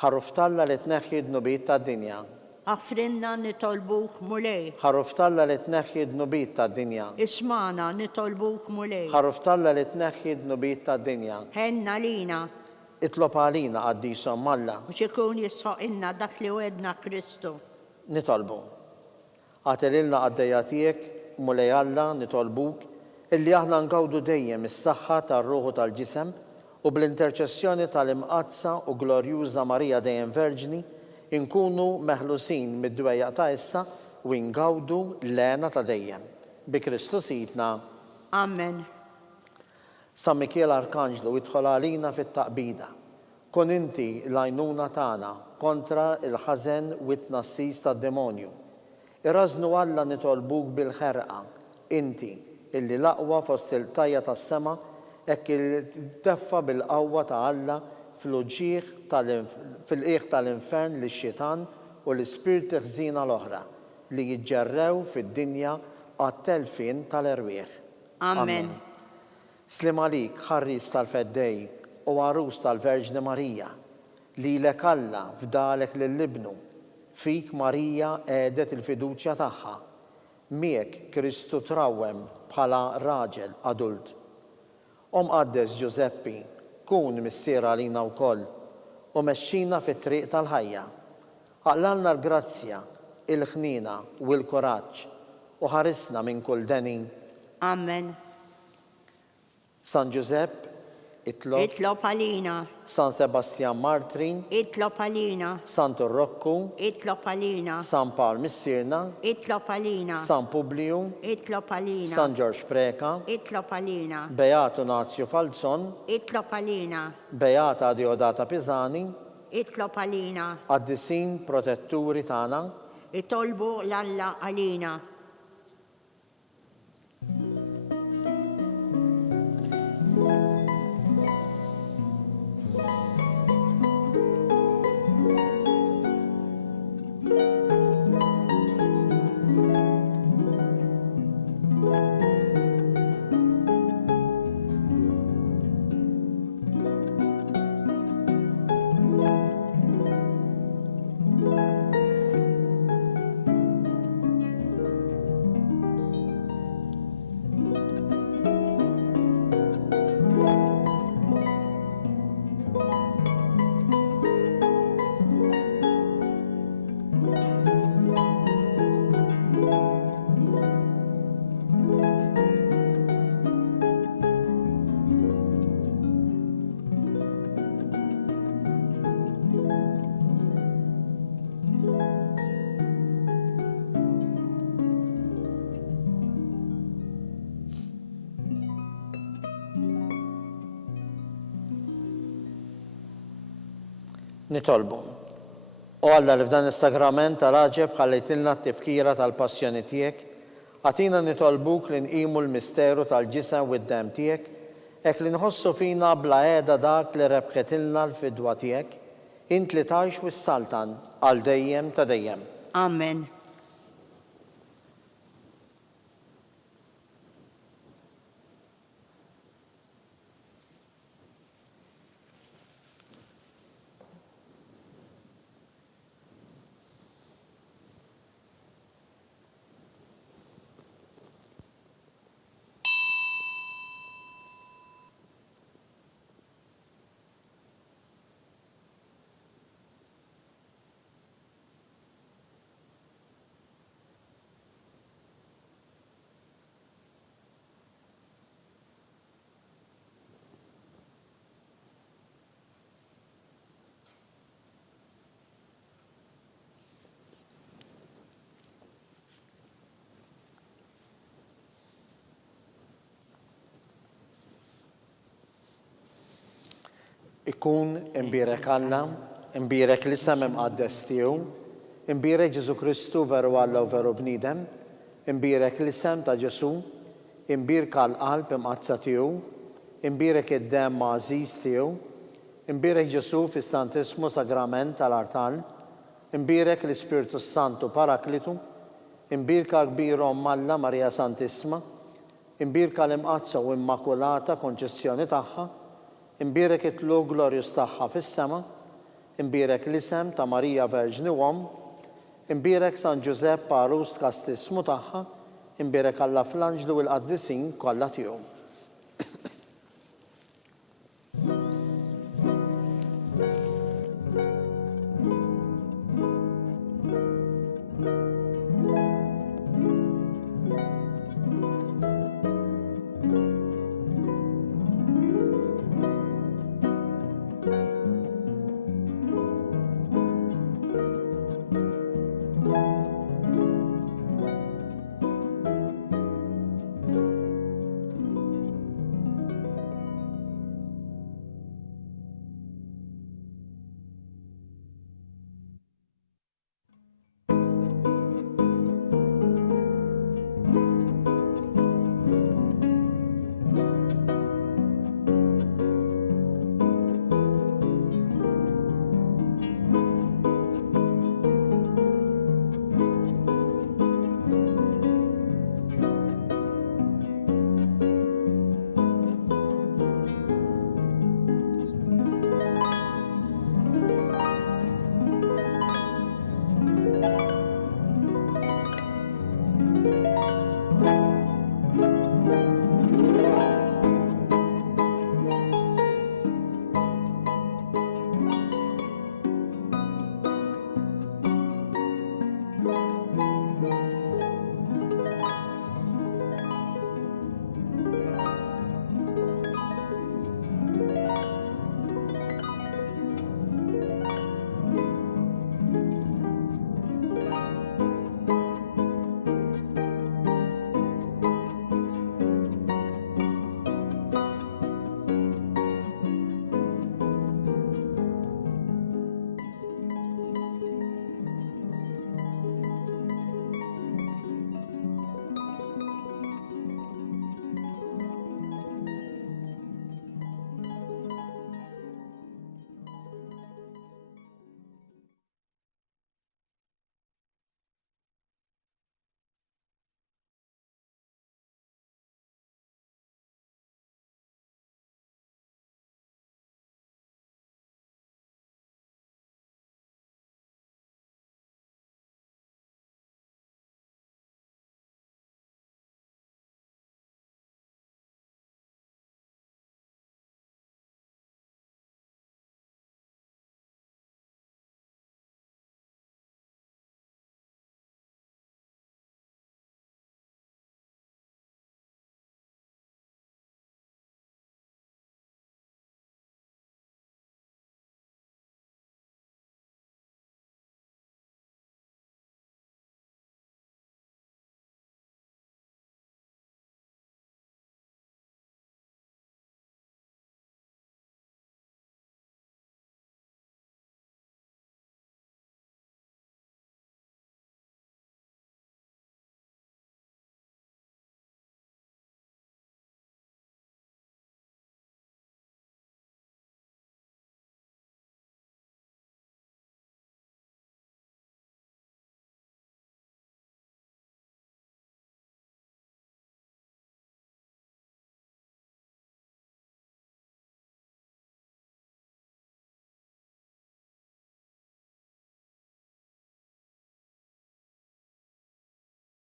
Ħaruftalla li tneħħi d-nubiet tad-dinja. Għafrinna nitolbuk mulej. Ħaruftalla li tneħħi d-nubiet tad-dinja. Ismana nitolbuk mulej. Ħaruftalla li tneħħi d-nubiet tad-dinja. Ħenna lina. Itlob għalina għaddisom Alla. Mux ikun jisħoq inna dak li wedna Kristu. Nitolbu. Għatililna għaddejja tiegħek mulej Alla nitolbuk illi aħna ngawdu dejjem is-saħħa tar-ruħu tal-ġisem u bl-interċessjoni tal-imqazza u glorjuża Marija dejjem Verġni inkunu meħlusin mid-dwejja ta' issa u ngawdu l-għena ta' dejjem. Bi Kristu Sidna. Amen. San Mikiel Arkanġlu idħol għalina fit-taqbida. Kun inti l-għajnuna tagħna kontra il-ħażen u t-tnassis tad-demonju. Irrażnu Alla nitolbuk bil-ħerqa, inti illi l-aqwa fost il-tajja tas-sema hekk il-teffa bil-qawwa ta' Alla fil-qiegħ tal-infern lix-xitan u l-ispirti ħżina l-oħra li jiġġerrew fid-dinja għat-telfin tal-erwieħ. Amen. Slim għalik ħarris tal-feddej u għarus tal-Verġni Marija li l-ekalla fdalek lill-ibnu fik Marija għedet il-fiduċja tagħha. Miek Kristu trawwem bħala raġel adult. Qaddes Giuseppi, kun missiera għalina wkoll u mexxina fit-triq tal-ħajja. Aqlalna l-grazzja, il-ħnina u l-kuraġġ u ħarisna minn kull deni. Amen. San Giuseppe, Itlob għalina. San Sebastian Martri, Itlob għalina. Santo Rocco, Itlob għalina. San Paul Missirna, Itlob għalina. San Publiu, Itlob għalina. San George Preka, Itlob għalina. Beato Nazio Falzon, Itlob għalina. Beata Diodata Pisani, Itlob għalina. Għaddisin protetturi tagħna, Itolbu l-Alla għalina. Nitolbu. U Alla li f'dan is-sagrament tal-aġeb ħallejtilna t-tifkira tal-passjoni tiegħek, għatina nitolbuk li nqimu l-misteru tal-ġisem u d-dem tiegħek, hekk li nħossu fina bla qiegħda dak li rebħetilna l-fidwa tiegħek, int li tgħix wis-saltan għal dejjem ta' dejjem. Amen. Ikun imbirek Alla, imbirek l-isem imqaddes tiegħu, imbirek Ġesu Kristu veru Alla u veru bniedem, imbirek l-isem ta' Ġesu, imbirka l-qalb imqazza tiegħu, imbirek id-dem mażiż tiegħu, imbirek Ġesu fis-Santismu Sagrament tal-Artal, imbirek l-Ispiritu Santu Paraklitu, imbirka kbirhom Alla Marija Santissima, imbirka l-imqazza u immakulata konċezzjoni tagħha, imbirek it-tlu glorjus tagħha fis-sema, imbirek l-isem ta' Marija Verġni Uom, imbirek San Giuseppe Parus kastismu tagħha, imbirek Alla fl-anġlu u l-qaddisin kollha tiegħu.